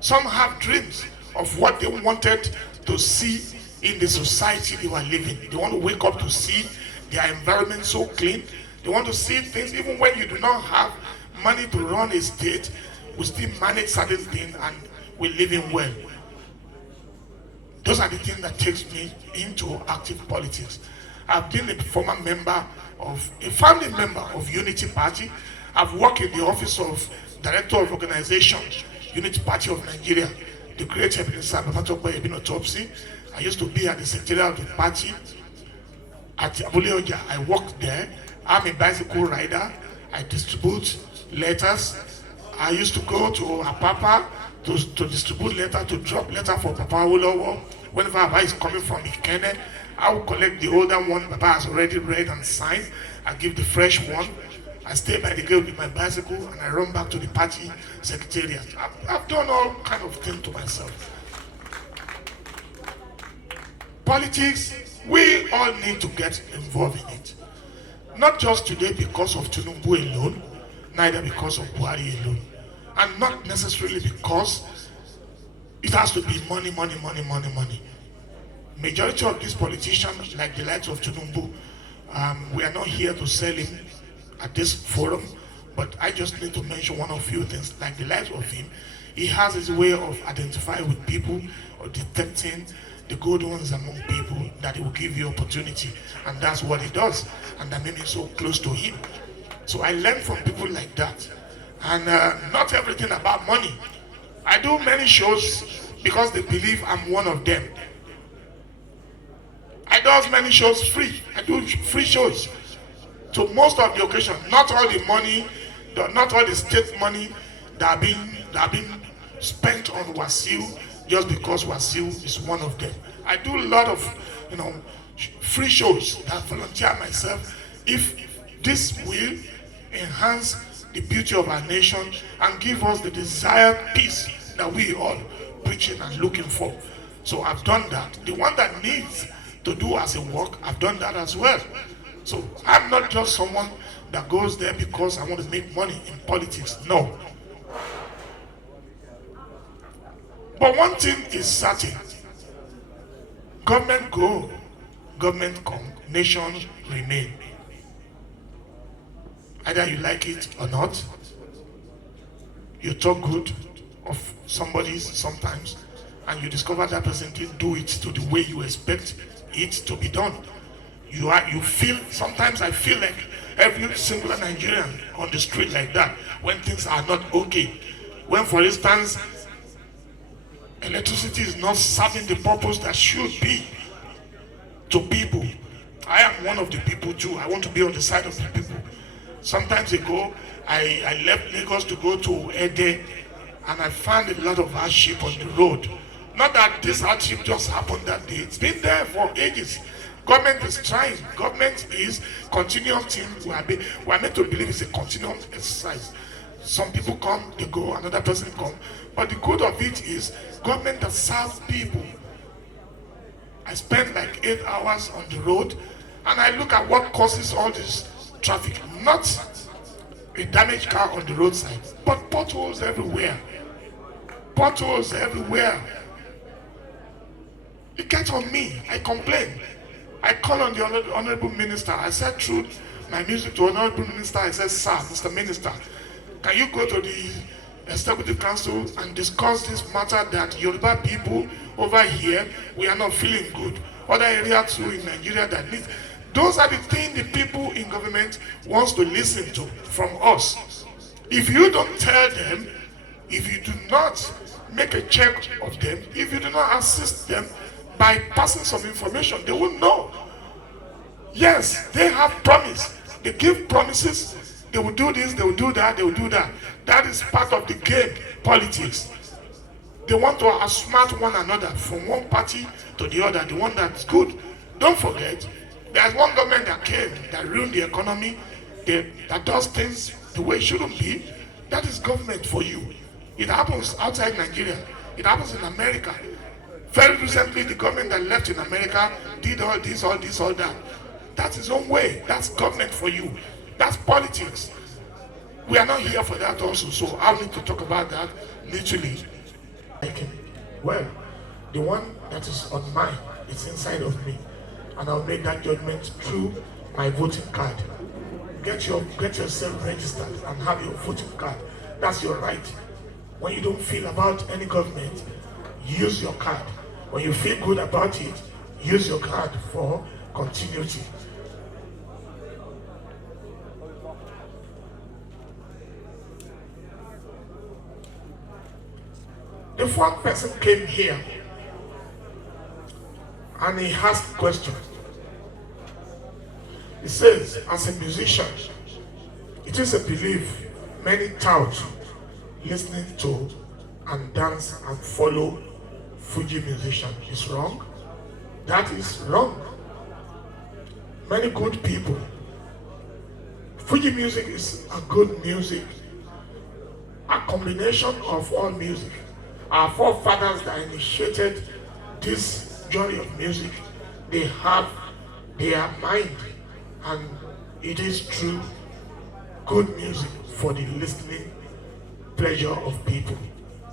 Some have dreams of what they wanted to see in the society they were living. They want to wake up to see their environment so clean. They want to see things even when you do not have money to run a state, we still manage certain things and we live in well. Those are the things that takes me into active politics. I've been a former member of, a founding member of Unity Party. I've worked in the office of Director of Organization, Unity Party of Nigeria, the great Ebenezer Babatokwe Ebin Autopsy. I used to be at the secretariat of the party at Abule Oja. I worked there. I'm a bicycle rider. I distribute letters. I used to go to Apapa to distribute letter, to drop letter for Papa Awolowo. Whenever Papa is coming from Ikene, I will collect the older one Papa has already read and signed. I give the fresh one. I stay by the gate with my bicycle and I run back to the party secretariat. I've done all kind of things to myself. Politics, we all need to get involved in it. Not just today because of Tinubu alone, neither because of Buhari alone. And not necessarily because it has to be money, money, money, money, money. Majority of these politicians, like the likes of Tinubu, we are not here to sell him at this forum, but I just need to mention one or few things. Like the likes of him, he has his way of identifying with people or detecting the good ones among people that he will give you opportunity, and that's what he does, and that made me so close to him. So I learned from people like that, and not everything about money. I do many shows because they believe I'm one of them. I do many shows free. I do free shows. So most of the occasion, not all the money, not all the state money that are being spent on Wasiu just because Wasiu is one of them. I do a lot of, free shows that I volunteer myself. If this will enhance the beauty of our nation and give us the desired peace that we all preaching and looking for. So I've done that. The one that needs to do as a work, I've done that as well. So I'm not just someone that goes there because I want to make money in politics. No. But one thing is certain. Government go, government come, nation remain. Either you like it or not. You talk good of somebody sometimes, and you discover that person didn't do it to the way you expect it to be done. You feel, sometimes I feel like every single Nigerian on the street like that when things are not okay. When, for instance, electricity is not serving the purpose that should be to people. I am one of the people too. I want to be on the side of the people. Sometimes ago, I left Lagos to go to Ede, and I found a lot of hardship on the road. Not that this hardship just happened that day. It's been there for ages. Government is trying. Government is continuous thing. We are meant to believe it's a continuous exercise. Some people come, they go, another person come. But the good of it is government that serves people. I spend like 8 hours on the road, and I look at what causes all this traffic. Not a damaged car on the roadside, but potholes everywhere. Potholes everywhere. It gets on me. I complain. I call on the Honorable Minister. I said through my music to Honorable Minister, I said, sir, Mr. Minister, can you go to the Executive Council and discuss this matter that Yoruba people over here, we are not feeling good. Other areas too in Nigeria that need. Those are the things the people in government wants to listen to from us. If you don't tell them, if you do not make a check of them, if you do not assist them by passing some information, they will know. Yes, they have promise. They give promises. They will do this, they will do that, they will do that. That is part of the game, politics. They want to outsmart one another from one party to the other, the one that's good. Don't forget, there's one government that came, that ruined the economy, that does things the way it shouldn't be. That is government for you. It happens outside Nigeria. It happens in America. Very recently, the government that left in America did all this, all this, all that. That's his own way. That's government for you. That's politics. We are not here for that also, so I need to talk about that literally. Well, the one that is on mine is inside of me, and I'll make that judgment through my voting card. get yourself registered and have your voting card. That's your right. When you don't feel about any government, use your card. When you feel good about it, use your card for continuity. The fourth person came here and he asked questions. He says, as a musician, it is a belief many tout listening to and dance and follow Fuji musician is wrong. That is wrong. Many good people. Fuji music is a good music, a combination of all music. Our forefathers that initiated this journey of music, they have their mind, and it is true good music for the listening pleasure of people.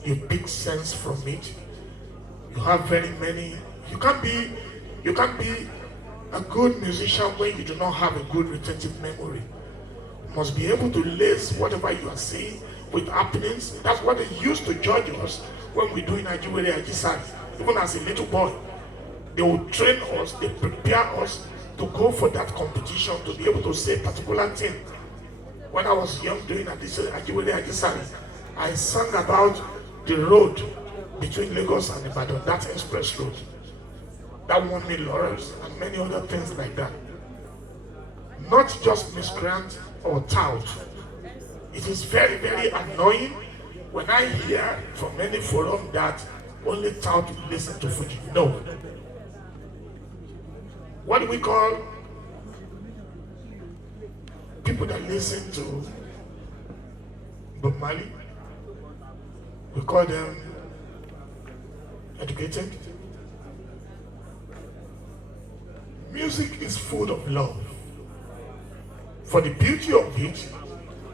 You pick sense from it. You have very many. You can't be a good musician when you do not have a good retentive memory. You must be able to lace whatever you are saying with happenings. That's what they used to judge us when we do in Nigeria. Even as a little boy, they would train us, they prepare us to go for that competition, to be able to say a particular thing. When I was young doing Nigeria, I sang about the road between Lagos and Ibadan, that express road. That won me laurels and many other things like that. Not just miscreant or tout. It is very, very annoying when I hear from any forum that only tout listen to Fuji. No. What do we call people that listen to Bob Marley? We call them educated. Music is full of love. For the beauty of it,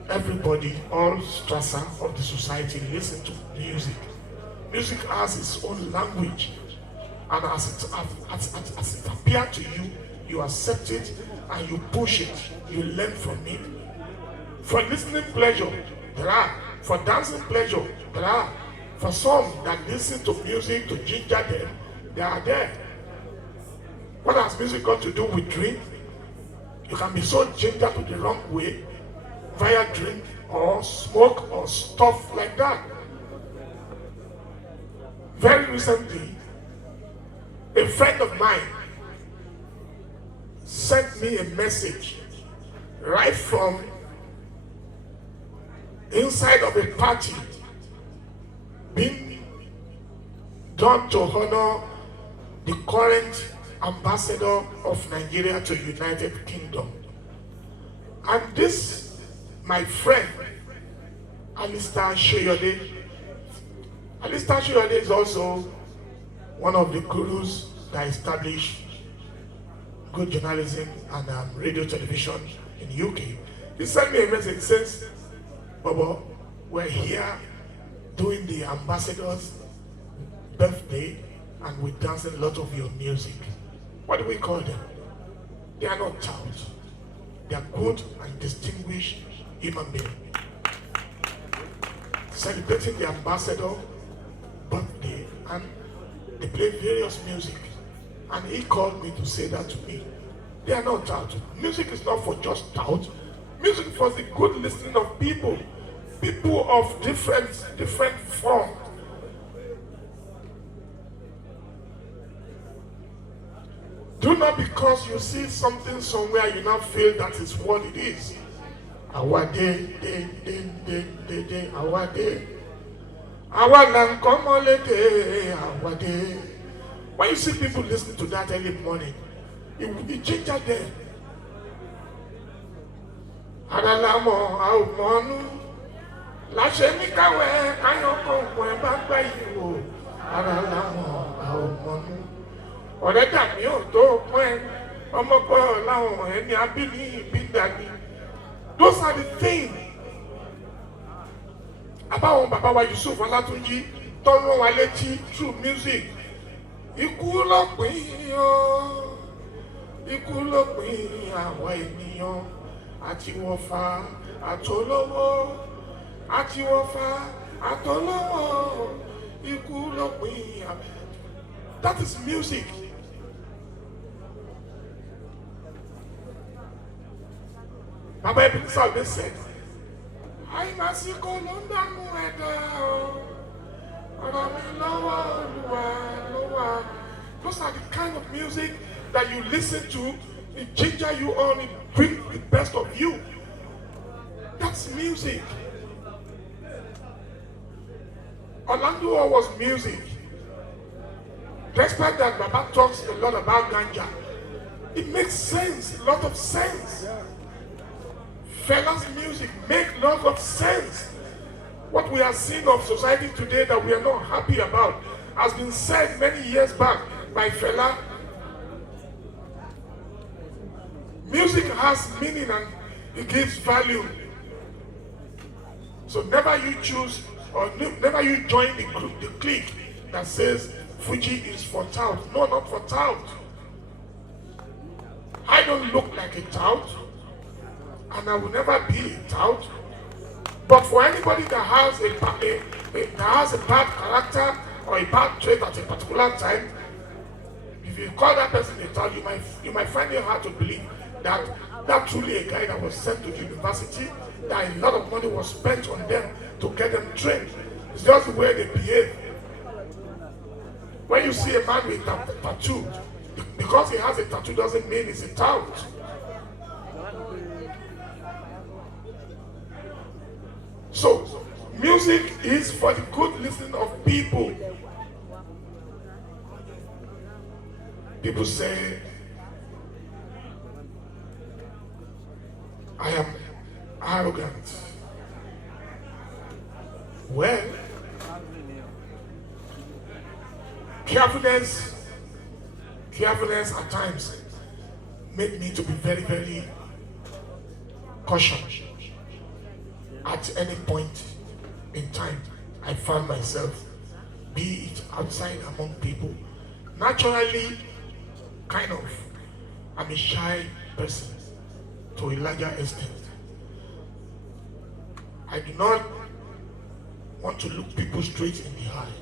everybody, all strata of the society listen to music. Music has its own language, and as it appears to you, you accept it and you push it, you learn from it. For listening pleasure, there are. For dancing pleasure, there are. For some that listen to music to ginger them, they are there. What has music got to do with drink? You can be so gingered to the wrong way via drink or smoke or stuff like that. Very recently, a friend of mine sent me a message right from inside of a party being done to honor the current ambassador of Nigeria to United Kingdom. And this, my friend, Alistair Shoyode. Alistair Shoyode is also one of the gurus that established good journalism and radio television in UK. He sent me a message, says, Bobo, we're here doing the ambassador's birthday and we're dancing a lot of your music. What do we call them? They are not touts. They are good and distinguished human beings. Celebrating the ambassador birthday, and they play various music. And he called me to say that to me. They are not touts. Music is not for just touts. Music for the good listening of people. People of different forms. Do not because you see something somewhere you now feel that is what it is. Our day, our day. Our land come all day, our day. When you see people listening to that early morning, it will be ginger them. Adalamo, our monu. La Shemikawe, Kayoko, Wembagba you. Adalamo, our monu. Ọ̀rẹ́ dàbí òtó pọ́n ọmọkọ láwọn ẹni abíní ìbíndàní. Those are the things. Àbáwọn bàbá wa Yusuf Ọlátúnjí tọ́nu wa létí through music. Ikú ló pín o, ikú ló pín àwa ènìyàn. àtiwọ́fà àtolówó àtiwọ́fà àtolówó ikú ló pín àmì. That is music. Baba Ebenezer always said, àìmásíkò ló ń dààmú ẹ̀dá o, ọ̀rọ̀ mi lọ́wọ́ Olúwa ló wà. Those are the kind of music that you listen to, it ginger you on, it brings the best of you. That's music. Orlando was music. Despite that, Baba talks a lot about ganja. It makes sense, a lot of sense. Fela's music make a lot of sense. What we are seeing of society today that we are not happy about has been said many years back by Fela. Music has meaning and it gives value. So never you choose or never you join the group, the clique that says Fuji is for tout. No, not for tout. I don't look like a tout, and I will never be a tout. But for anybody that has a bad character or a bad trait at a particular time, if you call that person a tout, you might find it hard to believe that truly a guy that was sent to the university, that a lot of money was spent on them to get them trained. It's just the way they behave. When you see a man with a tattoo, because he has a tattoo doesn't mean he's a tout. So, music is for the good listening of people. People say, I am arrogant. Well, carefulness at times made me to be very, very cautious. At any point in time, I found myself, be it outside among people, naturally, I'm a shy person to a larger extent. I do not want to look people straight in the eye,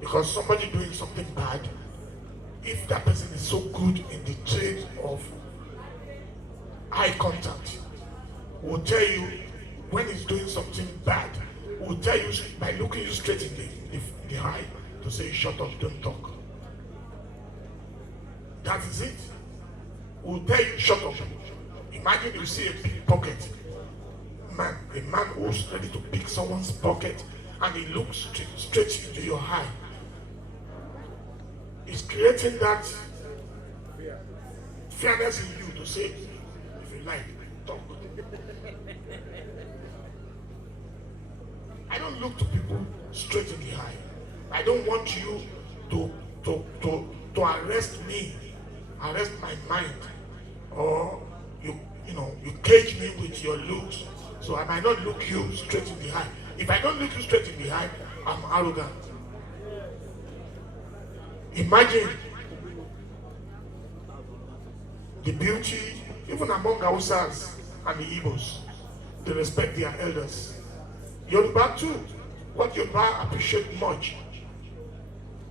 because somebody doing something bad, if that person is so good in the trade of eye contact, will tell you when he's doing something bad, will tell you by looking you straight in the eye to say, shut up, don't talk. That is it. Will tell you, shut up. Imagine you see a pickpocket. A man who's ready to pick someone's pocket and he looks straight into your eye. It's creating that fairness in you to say, if you like, talk. I don't look to people straight in the eye. I don't want you to arrest me, arrest my mind, or you cage me with your looks. So I might not look you straight in the eye. If I don't look you straight in the eye, I'm arrogant. Imagine the beauty, even among Hausas and the Igbos, they respect their elders. Yoruba too, what Yoruba appreciate much.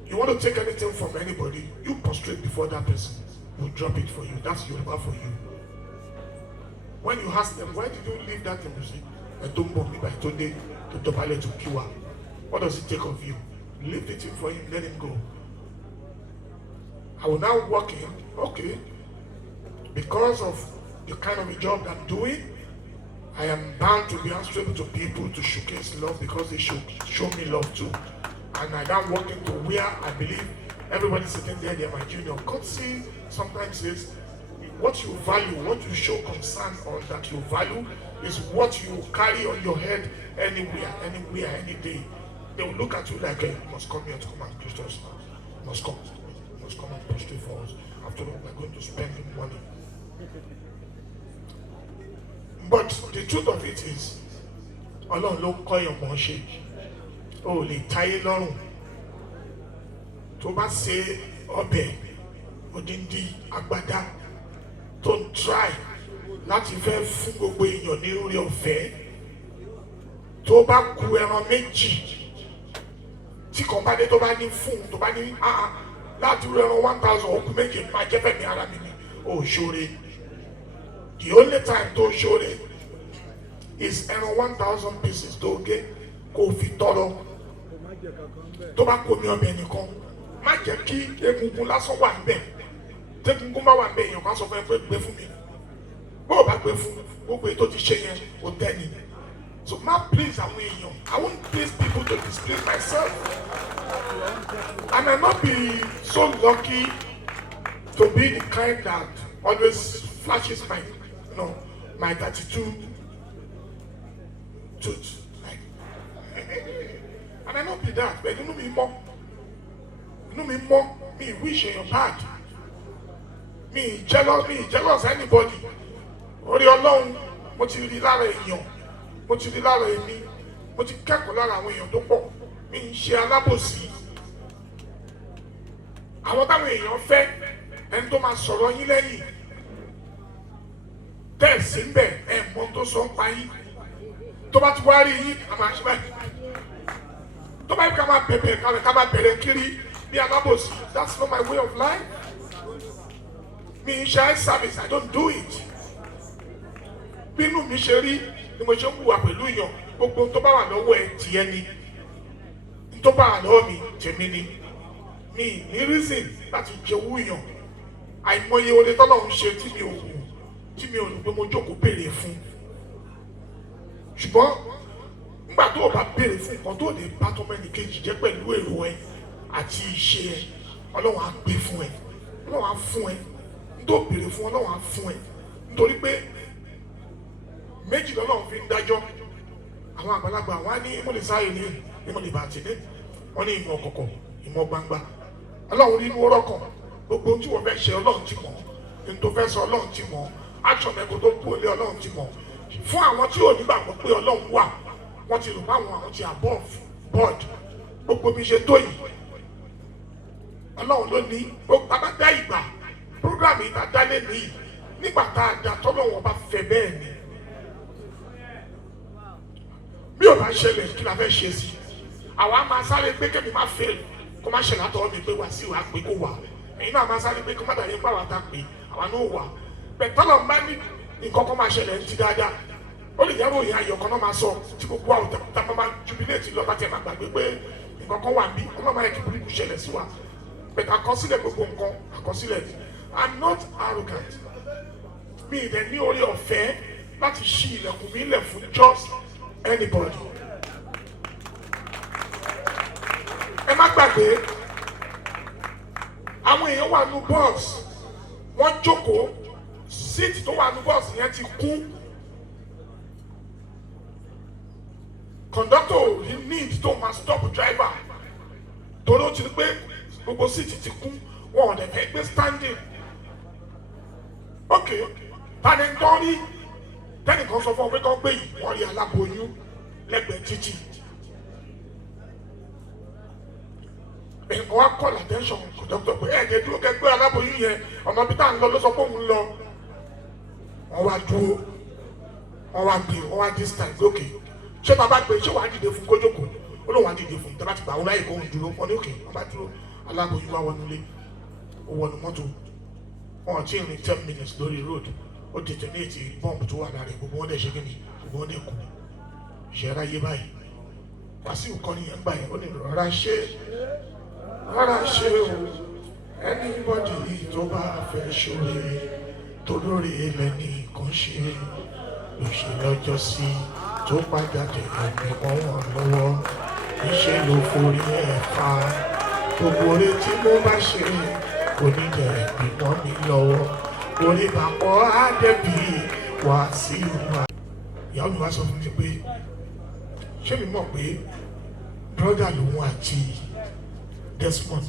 You want to take anything from anybody, you prostrate before that person, will drop it for you. That's Yoruba for you. When you ask them, why did you leave that thing? You say, I don't bond me by today to Dobale to Kiwa. What does it take of you? Leave the thing for him, let him go. I will now walk in, okay, because of the kind of a job I'm doing, I am bound to be answerable to people to showcase love because they should show me love too. And I now walk into where I believe everybody sitting there, they're my junior. Courtesy sometimes says, what you value, what you show concern on that you value is what you carry on your head anywhere, any day. They will look at you like, hey, you must come here to come and preach to us now. You must come and prostrate for us. After all, we're going to spend money. But the truth of it is, Ọlọ́run ló kọ́ èèyàn mọ̀ ṣe, o lè táyé lọ́rùn. Tó bá ṣe ọbẹ̀ odindi agbádá tó ń try láti fẹ́ fún gbogbo èèyàn ní orí ọ̀fẹ́ tó bá ku ẹran méjì tí kan bá dé tó bá ní fún tó bá ní láti rú ẹran 1000 okùn méje máa jẹ́ fẹ̀mí ara mi ni ò ṣoore. The only time tó ṣoore is ẹran 1000 pieces tó gé kó fi tọrọ tó bá kó mi ọbẹ̀ nìkan má jẹ́ kí egungun lásán wà níbẹ̀ tẹ́gungun bá wà níbẹ̀ èèyàn kan sọ fún ẹ pé gbé fún mi bó o bá gbé fún gbogbo èyí tó ti ṣe yẹn ò tẹ́ni so má please àwọn èèyàn I won't please people to displease myself and I not be so lucky to be the kind that always flashes my my 32 tooth like and I not be that but inú mi mọ́ mi wish èèyàn bad mi jealous anybody orí Ọlọ́run mo ti rí lára èèyàn mo ti rí lára èmi mo ti kẹ́kọ̀ọ́ lára àwọn èèyàn tó pọ̀ mi ń ṣe alábòsí àwọn táwọn èèyàn fẹ́ ẹni tó máa sọ̀rọ̀ yín lẹ́yìn tẹ̀sí ń bẹ̀ ẹ̀ mọ́ tó sọ ń pa yín tó bá ti wá rí yín a máa ṣe báyìí tó bá yẹ ká máa bẹ̀bẹ̀ kalẹ̀ ká máa bẹ̀rẹ̀ kiri bí alábòsí that's not my way of life mi ń ṣe eye service I don't do it bínú mi ṣe rí ni mo ṣe ń hùwà pẹ̀lú èèyàn gbogbo tó bá wà lọ́wọ́ ẹ̀ tiẹ̀ ni tó bá wà lọ́wọ́ mi tèmi ni mi ní reason láti jẹ́wọ́ èèyàn àìmọye oore tọ́lọ́run ṣe tí mi ò rò pé mo jókòó béèrè fún ṣùgbọ́n nígbà tó o bá béèrè fún nǹkan tó lè bá tọmọ ẹnì kejì jẹ́ pẹ̀lú èrò ẹ àti ìṣe ẹ Ọlọ́run á gbé fún ẹ Ọlọ́run á fún ẹ nítorí béèrè fún Ọlọ́run á fún ẹ nítorí pé méjì lọ́lọ́run fi ń dájọ́ àwọn àgbàlagbà wọn á ní mo lè sáyé ní mo lè bàtì ní wọn ní ìmọ̀ ọ̀kọ̀kọ̀ ìmọ̀ gbangba Ọlọ́run nínú ọ̀rọ̀kọ̀ gbogbo tí wọ́n fẹ́ ṣe Ọlọ́run ti mọ̀ ní tó fẹ́ sọ Ọlọ́run ti mọ̀ action ẹ̀kọ́ tó kú olé Ọlọ́run ti mọ̀ fún àwọn tí ò nígbàgbọ́ pé Ọlọ́run wà wọ́n ti rò pé àwọn ti above board gbogbo bí ṣe tó yìí Ọlọ́run ló ní bàbá dá ìgbà program yìí tá a dá lé nìyí nígbà tá a dá tọ́lọ́wọ́n bá fẹ́ bẹ́ẹ̀ ni bí o bá ṣẹlẹ̀ kí la fẹ́ ṣe sí àwa máa sáré pé kẹ́mi máa fail kó má ṣẹlẹ̀ àtọwọ́ mi pé wá sí ìwà pé kó wà ẹ̀yin náà máa sáré pé kó má dàrí pé àwa ta pé àwa náà wà bẹ́ẹ̀ tọ́lọ̀ ń bá ní nǹkan kan máa ṣẹlẹ̀ ń ti dáadáa ó lè yẹ́wò ìyá ayọ̀ kan náà máa sọ tí gbogbo àwọn tábà máa jubilate lọ́ba tí ẹ máa gbàgbé pé nǹkan kan wà bí ọmọ máa yẹ kí burúkú ṣẹlẹ̀ sí wa bẹ́ẹ̀ àkọsílẹ̀ gbogbo nǹkan àkọsílẹ̀ I'm not arrogant mi ìdẹ̀ ní orí ọ̀fẹ́ láti ṣí ilẹ̀kùn mi lẹ̀ fún just anybody. Ẹ má gbàgbé àwọn èèyàn wà nù bọ́ọ̀sì wọ́n jókòó síìtì tó wà nù bọ́ọ̀sì yẹn ti kú kọ̀ńdọ́tọ̀ yìí need tó máa stop driver torí ó ti rí pé gbogbo síìtì ti kú wọn ò dẹ̀ fẹ́ gbé standing ok tani ń tọ́ rí tẹ́nìkan sọ fún ọ pé kán gbé yìí wọ́n rí aláboyún lẹ́gbẹ̀ẹ́ títì nǹkan wá call attention kọ̀ńdọ́tọ̀ pé ẹ̀jẹ̀ dúró kẹgbẹ́ aláboyún yẹn ọ̀nà bí tá à ń lọ ló sọ pé òun lọ wọ́n wá dúró wọ́n wá gbé wọ́n wá distance lókè ṣé bàbá gbé ṣé wàá dìde fún kójókòó ó lóun wàá dìde fún tẹ́lá ti gbà wọ́n láyè kó ń dúró wọ́n ní òkè wọ́n bá dúró aláboyún wá wọnú ilé ó wọnú mọ́tò wọn ti rìn 10 minutes lórí road ó detonate bomb tó wà lára gbogbo wọn dẹ̀ ṣe kíni gbogbo wọn dẹ̀ kú ìṣẹ́ra yé báyìí Wàsíù kọ́ni yẹn gbà yẹn ó ní rọra ṣe o anybody tó bá fẹ́ ṣoore tó lórí ilẹ̀ ní nǹkan ṣe lòṣè lọ́jọ́ sí tó padà dé ẹ̀mí wọn lọ́wọ́ níṣẹ́ ló forí ẹ̀ fa gbogbo orí tí mo bá ṣe kò ní jẹ́ ẹ̀mí wọn mi lọ́wọ́ orí bàpọ̀ á dẹ̀bi Wàsíù wa. Ìyàwó mi wá sọ fún mi pé ṣé mi mọ̀ pé brother lòun àti Desmond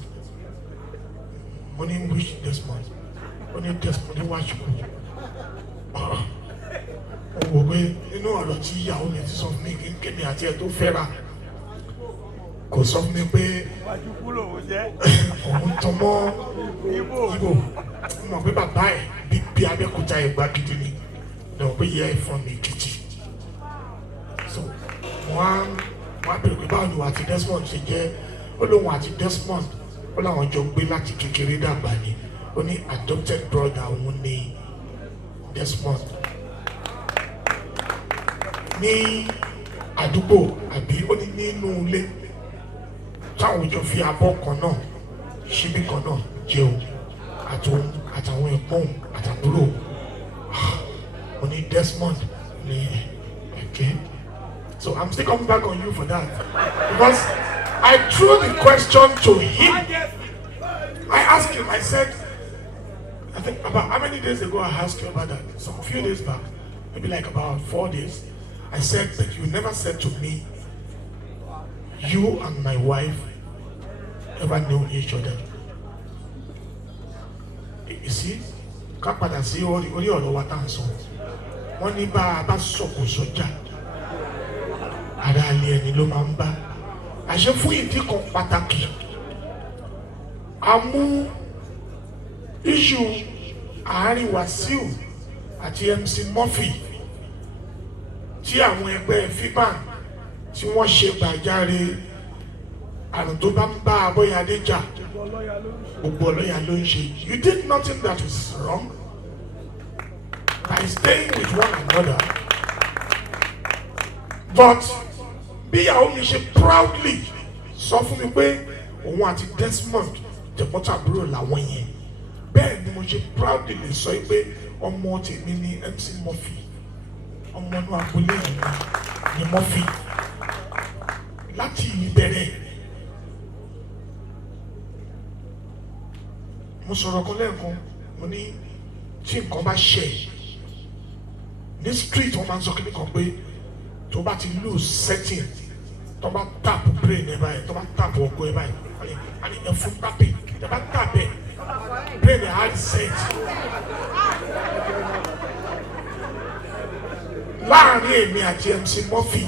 mo ní wish Desmond ó ní Desmond ní wájú kù ó wò pé nínú ọ̀rọ̀ tí ìyàwó mi ti sọ fún mi kí n kéde àti ẹ̀ tó fẹ́ra kò sọ fún mi pé òun tán mọ́ Ìgbò mọ̀ pé bàbá ẹ̀ bíbí Abẹ́òkúta Ẹ̀gbá gidi ni lọ́wọ́ pé yẹ from Èkìtì so wọ́n á bèrè pé báwo ni wà àti Desmond ṣe jẹ́ ó lóun àti Desmond ó láwọn jọ gbé láti kékeré dàgbà ni ó ní adopted brother òun ní Desmond ní àdúgbò àbí ó ní nínú ilé táwọn jọ fi abọ́ kan náà ṣíbí kan náà jẹun àtàwọn ẹ̀gbọ́n àtàbúrò ó ní Desmond ní okay so I'm still coming back on you for that because I threw the question to him. I asked him, I said, I think about how many days ago I asked you about that? Some few days back, maybe like about 4 days. I said that you never said to me, you and my wife ever knew each other. You see, ká padà sí orí ọ̀rọ̀ wa tá à ń sọ. Wọ́n ní bá a bá sọ̀kò sọ́jà, ara alẹ́ ẹni ló máa ń bá. Àṣẹ fún ìdí kan pàtàkì. A mú issue àárín Wàsíù àti MC Murphy tí àwọn ẹgbẹ́ Fiban'S tí wọ́n ṣe gbàjáre àrùn tó bá ń bá Abọ́yadé jà gbogbo ọlọ́yà ló ń ṣe. You did nothing that is wrong by staying with one another. But bí ìyàwó mi ṣe proudly sọ fún mi pé òun àti Desmond tẹ̀gbọ́ntàbúrò làwọn yẹn bẹ́ẹ̀ ni mo ṣe proudly lè sọ pé ọmọ tèmi ni MC Murphy ọmọ inú agboolé yìí ni Murphy láti ìbẹ̀rẹ̀. Mo sọ̀rọ̀ kan lẹ́ẹ̀kan mo ní tí nǹkan bá ṣẹ̀ ní street wọ́n máa ń sọ kí nìkan pé tó bá ti lose setting tó bá tap brain ẹ báyìí tó bá tap ọkọ ẹ báyìí àní ẹ fún tapping tó bá tap ẹ brain ẹ á reset. Láàárín èmi àti MC Murphy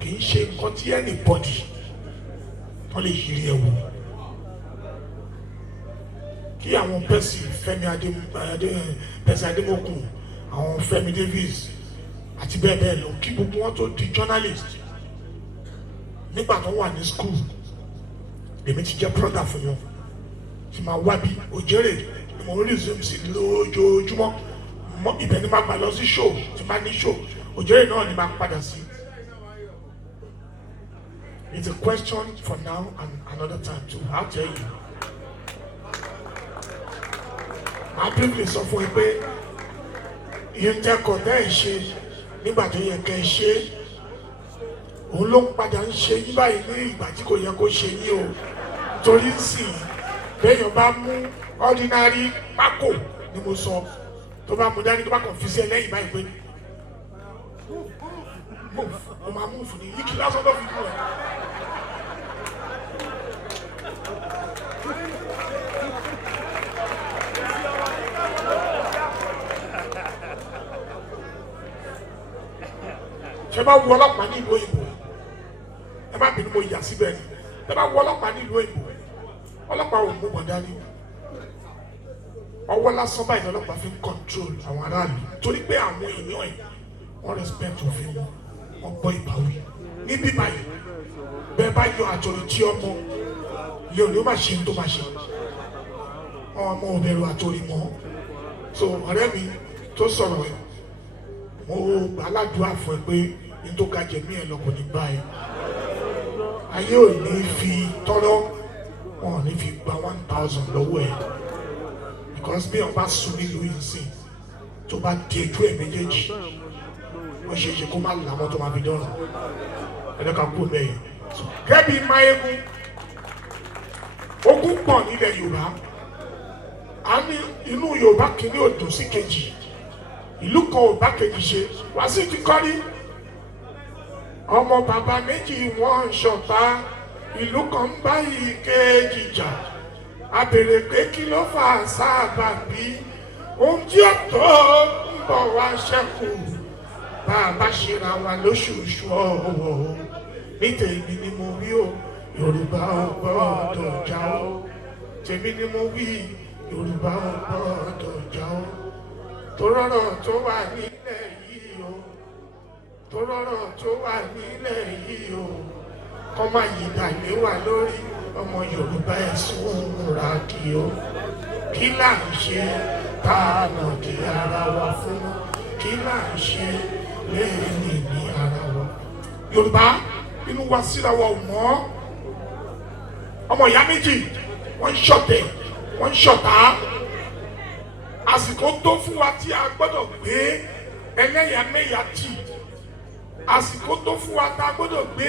kì í ṣe nǹkan tí anybody wọ́n lè yiri ẹ wò kí àwọn Fẹ́mi Adémọ́kùn àwọn Fẹ́mi Davis àti bẹ́ẹ̀ bẹ́ẹ̀ lọ kí gbogbo wọn tó di journalist nígbà tó wà ní school èmi ti jẹ́ brother fún wọn tí máa wá bí òjèrè ni mo rí zoom sí lójoojúmọ́ ibẹ̀ ni máa gbà lọ sí show tí máa ní show òjèrè náà ni máa padà sí. It's a question for now and another time too. I'll tell you. Màá briefly sọ fún ẹ pé ìyẹn tẹ́ kọ̀ tẹ́ ẹ̀ ṣe nígbà tó yẹ kẹ́ ẹ ṣe òun ló ń padà ń ṣe yí báyìí ní ìgbà tí kò yẹ kó ṣe yí o torí sì béèyàn bá mú ordinary pákó ni mo sọ tó bá mú dání tó bá kàn fi sí ẹ lẹ́yìn báyìí pé mo máa mú fún ni yíkí lásán tó fi kú ẹ. ṣe bá wọ ọlọ́pàá ní ìlú òyìnbó ẹ má bínú mo yà síbẹ̀ ni ẹ bá wọ ọlọ́pàá ní ìlú òyìnbó ọlọ́pàá ò mú wọn dání ọwọ́ lásán báyìí ọlọ́pàá fi ń control àwọn aráàlú torí pé àwọn èèyàn ẹ̀ wọ́n respect òfin wọn wọ́n gbọ́ ìbáwí níbí báyìí bẹ́ẹ̀ bá yọ àjọyọ̀ tí ọmọ yóò ní ó má ṣe tó má ṣe ọmọ òbẹ̀rù àtòrí mọ́ so ọ̀rẹ́ mi tó sọ̀rọ̀ ẹ̀ mo aládùúgbò fún ẹ pé ní tó ga jẹ̀mí ẹ̀ lọ́kùn ní báyìí ayé ò ní fi tọ́rọ́ wọn ò ní fi gba 1,000 lọ́wọ́ ẹ̀ because bí wọn bá sùn nílùú yìí sìn tó bá di ojú ẹ̀ méjèèjì wọ́n ṣe é ṣe kó má làmọ́ tó máa fi dọ́rùn ẹ̀dọ́ka kú lẹ́yìn. Gẹ́bí Máyégún ogún pọ̀ nílẹ̀ Yorùbá a ní inú Yorùbá kìíní ò dùn sí kejì ìlú kan ò bá kejì ṣe Wàsíù ti kọ́ ní ọmọ bàbá méjì wọ́n ń ṣọ̀tá ìlú kan ń bá ìkejì jà a béèrè pé kí ló fà sábà bí ohun tí ó tó ń bọ̀ wá ṣẹ́kù bá a bá ṣera wa lóṣooṣù ọ̀wọ̀ ní tèmi ni mo wí o Yorùbá ò gbọ́dọ̀ jà o tèmi ni mo wí Yorùbá ò gbọ́dọ̀ jà o torọ́rọ̀ tó wà nílẹ̀ yìí o torọ́rọ̀ tó wà nílẹ̀ yìí o kọ́ máa yí dàlé wà lórí ọmọ Yorùbá ẹ̀sùn múra kí o kí là ń ṣe tá a mọ̀ di ara wa fún kí là ń ṣe lẹ́yìn ní ara wa. Yorùbá inú wa síra wa ò mọ́ ọmọ ìyá méjì wọ́n ń ṣọ̀tẹ̀ wọ́n ń ṣọ̀tá àsìkò tó fún wa tí a gbọ́dọ̀ gbé ẹlẹ́yàmẹ̀yà tì àsìkò tó fún wa tá a gbọ́dọ̀ gbé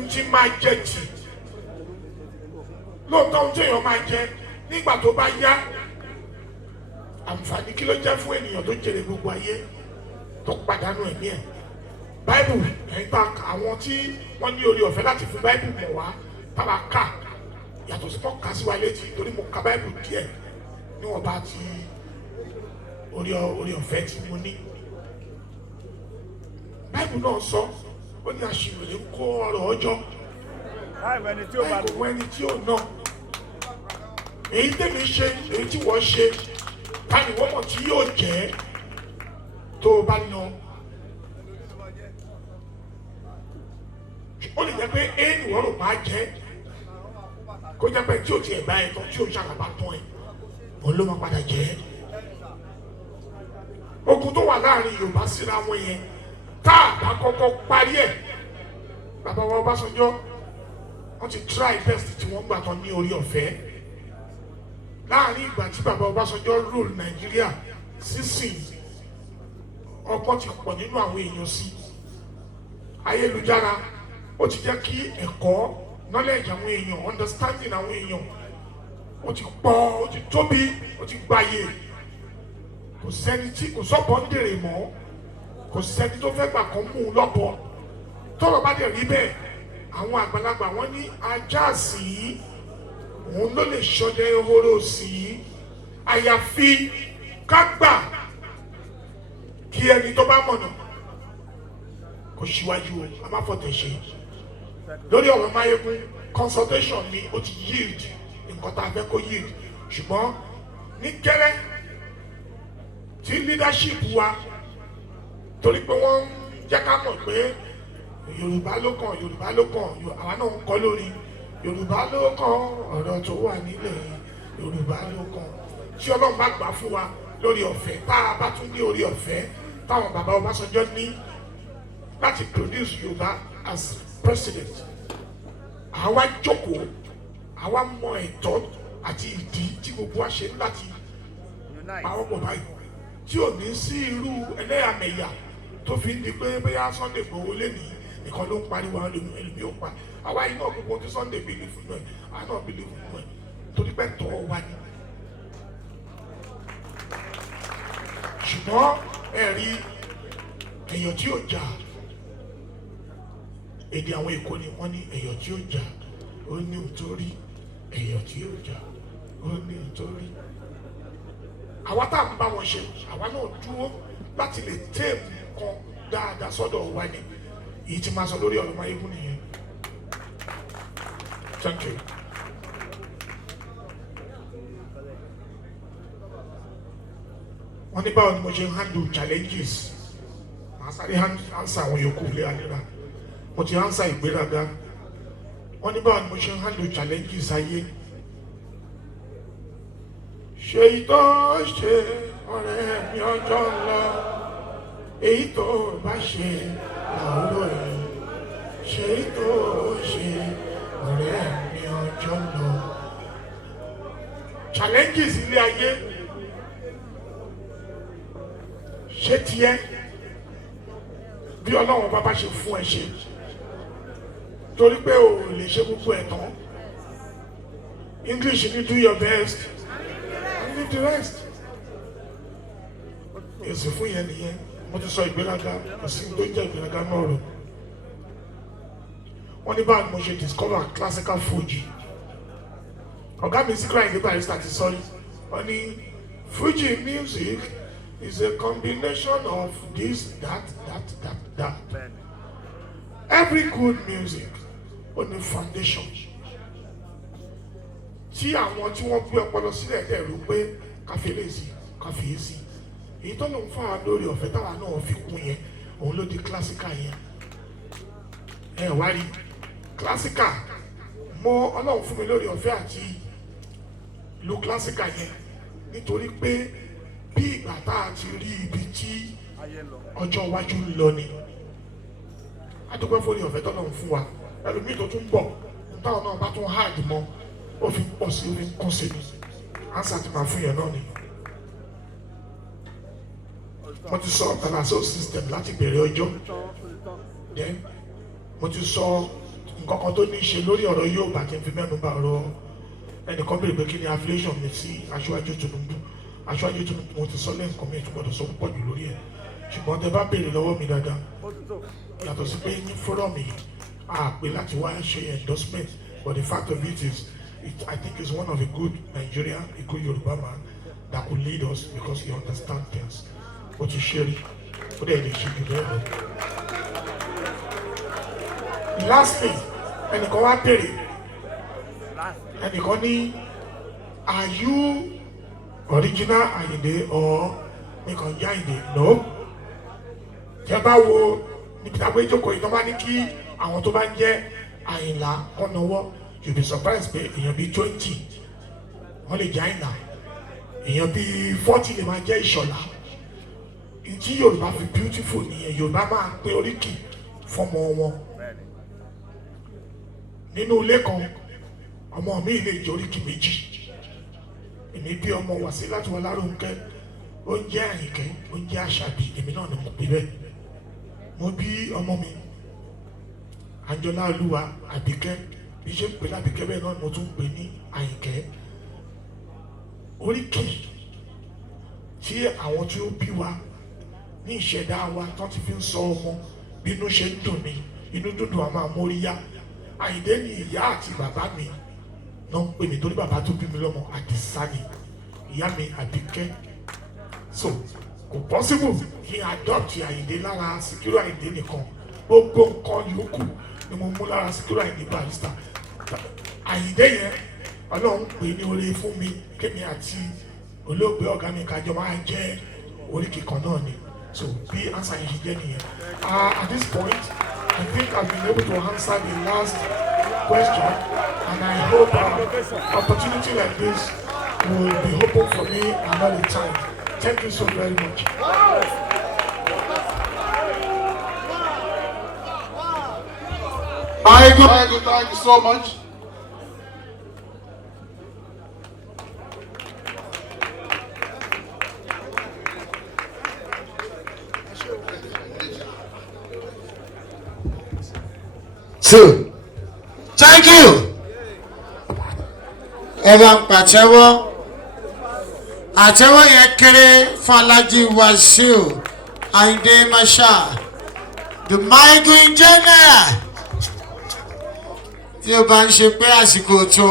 ntí máa jẹ tì lóòótọ́ ohun tí èèyàn máa jẹ nígbà tó bá yá àǹfààní kí ló jẹ́ fún ènìyàn tó jèrè gbogbo ayé tó pàdánù ẹ̀mí ẹ̀ báìbù ẹ̀gbà àwọn tí wọ́n ní orí ọ̀fẹ́ láti fi báìbù mọ̀ wá tábà ká yàtọ̀ sí kọ́ka sí wa létí torí mo ka báìbù díẹ̀ níwọ̀n bá ti orí ọ̀fẹ́ tí mo ní báìbù náà sọ ó ní aṣiwèrè ń kó ọrọ̀ ọjọ́ láìkò ẹni tí ó ná èyí tèmi ṣe èyí tí wọ́n ṣe táni wọ́n mọ̀ tí yóò jẹ́ tó o bá ná ó lè jẹ́ pé éèni wọ́n rò máa jẹ́ kó jẹ́ pé tí o tiẹ̀ bá ẹ̀ tán tí o ṣàlàbà tán ẹ̀ òun ló máa padà jẹ́ ogun tó wà láàrin Yorùbá síra wọn yẹn tá a bá kọ́kọ́ parí ẹ̀ bàbá wa Ọbásanjọ́ wọ́n ti try best tí wọ́n gbà tán ní orí ọ̀fẹ́ láàrin ìgbà tí bàbá Ọbásanjọ́ rule Nàìjíríà sísìn ọgbọ́n ti pọ̀ nínú àwọn èèyàn sí ayélujára ó ti jẹ́ kí ẹ̀kọ́ knowledge àwọn èèyàn understanding àwọn èèyàn ó ti pọ̀ ó ti tóbi ó ti gbàyè kò sẹ́ni tí kò sọ́bọ̀ ń dèrè mọ́ kò sẹ́ni tó fẹ́ gbà kán mú un lọ́bọ̀ tọ́rọ̀ bá dẹ̀ rí bẹ́ẹ̀ àwọn àgbàlagbà wọ́n ní ajá sí òun ló lè ṣọdẹ ehoro sí àyàfi ká gbà kí ẹni tó bá mọ̀nà kò síwájú o a má fọ̀tẹ̀ ṣe lórí ọ̀rọ̀ Máyégún consultation ni ó ti yield nǹkan tá a fẹ́ kó yield ṣùgbọ́n ní kẹ́lẹ́ tí leadership wa torí pé wọ́n ń jẹ́ ká mọ̀ pé Yorùbá ló kàn Yorùbá ló kàn àwa náà ń kọ́ lórí Yorùbá ló kàn ọ̀rọ̀ tó wà nílẹ̀ Yorùbá ló kàn tí Ọlọ́run bá gbà fún wa lórí ọ̀fẹ́ tá a bá tún ní orí ọ̀fẹ́ táwọn bàbá Ọbásanjọ́ ní láti produce Yorùbá as president àwa jókòó àwa mọ ẹ̀tọ́ àti ìdí tí gbogbo wa ṣe láti pawọ́ pọ̀ báyìí tí ò ní sí irú ẹlẹ́yàmẹ̀yà tó fi ń di pé bóyá Sunday Igboho lénìí nìkan ló ń pariwo àwọn ẹlòmíì ò pa àwa yìí náà gbogbo tí Sunday bìlì fún ẹ àwa náà bìlì fún ẹ torí pé tọ́ wa ni. ṣùgbọ́n ẹ̀rí èèyàn tí ò jà èdè àwọn Èkó ni wọ́n ní èèyàn tí ò jà ó ní nítorí èèyàn tí ò jà ó ní nítorí àwa tá à ń bá wọn ṣe àwa náà dúró láti lè téèmù kan dáadáa sọ́dọ̀ wa ni èyí tí máa sọ lórí ọ̀rọ̀ Máyégún nìyẹn. Thank you. wọ́n ní báwo ni mo ṣe ń handle challenges màá sáré answer àwọn yòókù lé àlera mo ti answer ìgbéraga wọ́n ní báwo ni mo ṣe ń handle challenges ayé ṣe ìtọ́ ṣe ọ̀rẹ́ mi ọjọ́ ńlá èyí tó bá ṣe làwúrò yìí ṣe tó ṣe ọ̀rẹ́ mi ọjọ́ ńlá challenges ilé ayé. ṣé tiẹ̀ bí Ọlọ́run bá ṣe fún ẹ ṣe torí pé o lè ṣe gbogbo ẹ̀ tán English ni do your best and leave the rest èsì fún yẹn nìyẹn mo ti sọ ìgbéraga kò sí tó ń jẹ́ ìgbéraga náà rẹ̀ wọ́n ní báwo ni mo ṣe discover classical Fuji ọ̀gá mi Síkírà Àyìndé Barrister ti sọ wọ́n ní Fuji music is a combination of this, that. Every good music on a foundation. Tí àwọn tí wọ́n gbé ọpọlọ sílẹ̀ dẹ̀ rò pé káfílẹ̀sì káfíyèsí èyí tó lòun fún àwọn lórí ọ̀fẹ́ táwa náà fi kún yẹn òun ló di classical yẹn ẹ wá rí classical mọ ọlọ́run fún mi lórí ọ̀fẹ́ àti lo classical yẹn nítorí pé bí ìgbà tá a ti rí ibi tí ọjọ́ iwájú ń lọ ni adúpẹ́ fún orí ọ̀fẹ́ tọ́lọ́run fún wa ẹlòmíì tó tún bọ̀ táwọn náà bá tún háàdì mọ́ ó fi pọ̀ sí ó fi ń kún sí ni ansa ti máa fún yẹn náà ni mo ti sọ tanaso system láti bẹ̀rẹ̀ ọjọ́ then mo ti sọ nǹkan kan tó ní í ṣe lórí ọ̀rọ̀ yóò bá kí n fi mẹ́nu bà ọ̀rọ̀ ẹnìkan béèrè pé kí ni affiliation mi sí aṣáájú Tinubu aṣáájú Tinubu mo ti sọ lẹ́ǹkan mi tó gbọdọ̀ sọ púpọ̀ jù lórí ẹ̀ ṣùgbọ́n tẹ bá béèrè lọ́wọ́ mi dáadáa yàtọ̀ sí pé ní fọ́rọ̀ mi àpè láti wá ṣe endorsement but the fact of it is I think he's one of a good Nigerian, a good Yoruba man that could lead us because he understands things. What you share, what they should be there. Lastly, ẹnìkan wá bèrè, ẹnìkan ní, are you original Ayinde or nìkan jẹ́ Ayinde? No. Tẹ́ bá wo níbi tàbí ìjókòó yìí tó bá ní kí àwọn tó bá ń jẹ́ Àyìnlá kọ́nọwọ́. You'll be surprised pé èèyàn bíi 20 wọ́n lè jẹ́ Àyìnlá èèyàn bíi 40 lè máa jẹ́ Ìṣọ̀lá ìdí Yorùbá fi beautiful nìyẹn Yorùbá máa pé oríkì fọmọ wọn nínú ilé kan ọmọ mi lè jẹ́ oríkì méjì èmi bí ọmọ Wàsílà tí wọ́n Lárònkẹ́ ó ń jẹ́ Àyìnkẹ́ ó ń jẹ́ Àṣàbí èmi náà ni mo pè bẹ́ẹ̀ mo bí ọmọ mi Anjọlá Olúwa Àbíkẹ́ iṣẹ́ ń pè lábìkẹ́ bẹ́ẹ̀ náà mo tún ń pè ní Àyìnkẹ́ oríkì tí àwọn tí ó bí wa ní ìṣẹ̀dá wa tó ti fi ń sọ ọmọ bí inú ṣe ń dùn ní inú dúdùn àmọ́ àmóríyá Àyìndé ni ìyá àti bàbá mi náà ń pè mí torí bàbá tó bí mi lọ́mọ Àdìsá ni ìyá mi Àbíkẹ́ so kò possible kí n adopt Àyìndé lára Síkírù Àyìndé nìkan gbogbo nǹkan yòókù ni mo mú lára Síkírù Àyìndé Barrister Àyìndé yẹn Ọlọ́run pè ní oore fún mi kémi àti olóògbé ọ̀gá mi kájọ máa jẹ́ oríkì kan náà ni so bí answer yìí ṣe jẹ́ nìyẹn at this point I think I've been able to answer the last question and I hope opportunity like this will be open for me another time. Thank you so very much. Thank you so much. So, thank you. Ẹ bá ń pàtẹ́wọ́. Àtẹ́wọ́ yẹn kéré fún Alhaji Wasiu Ayinde Marshal, the Migrant General. Tí o bá ń ṣe pé àsìkò tó.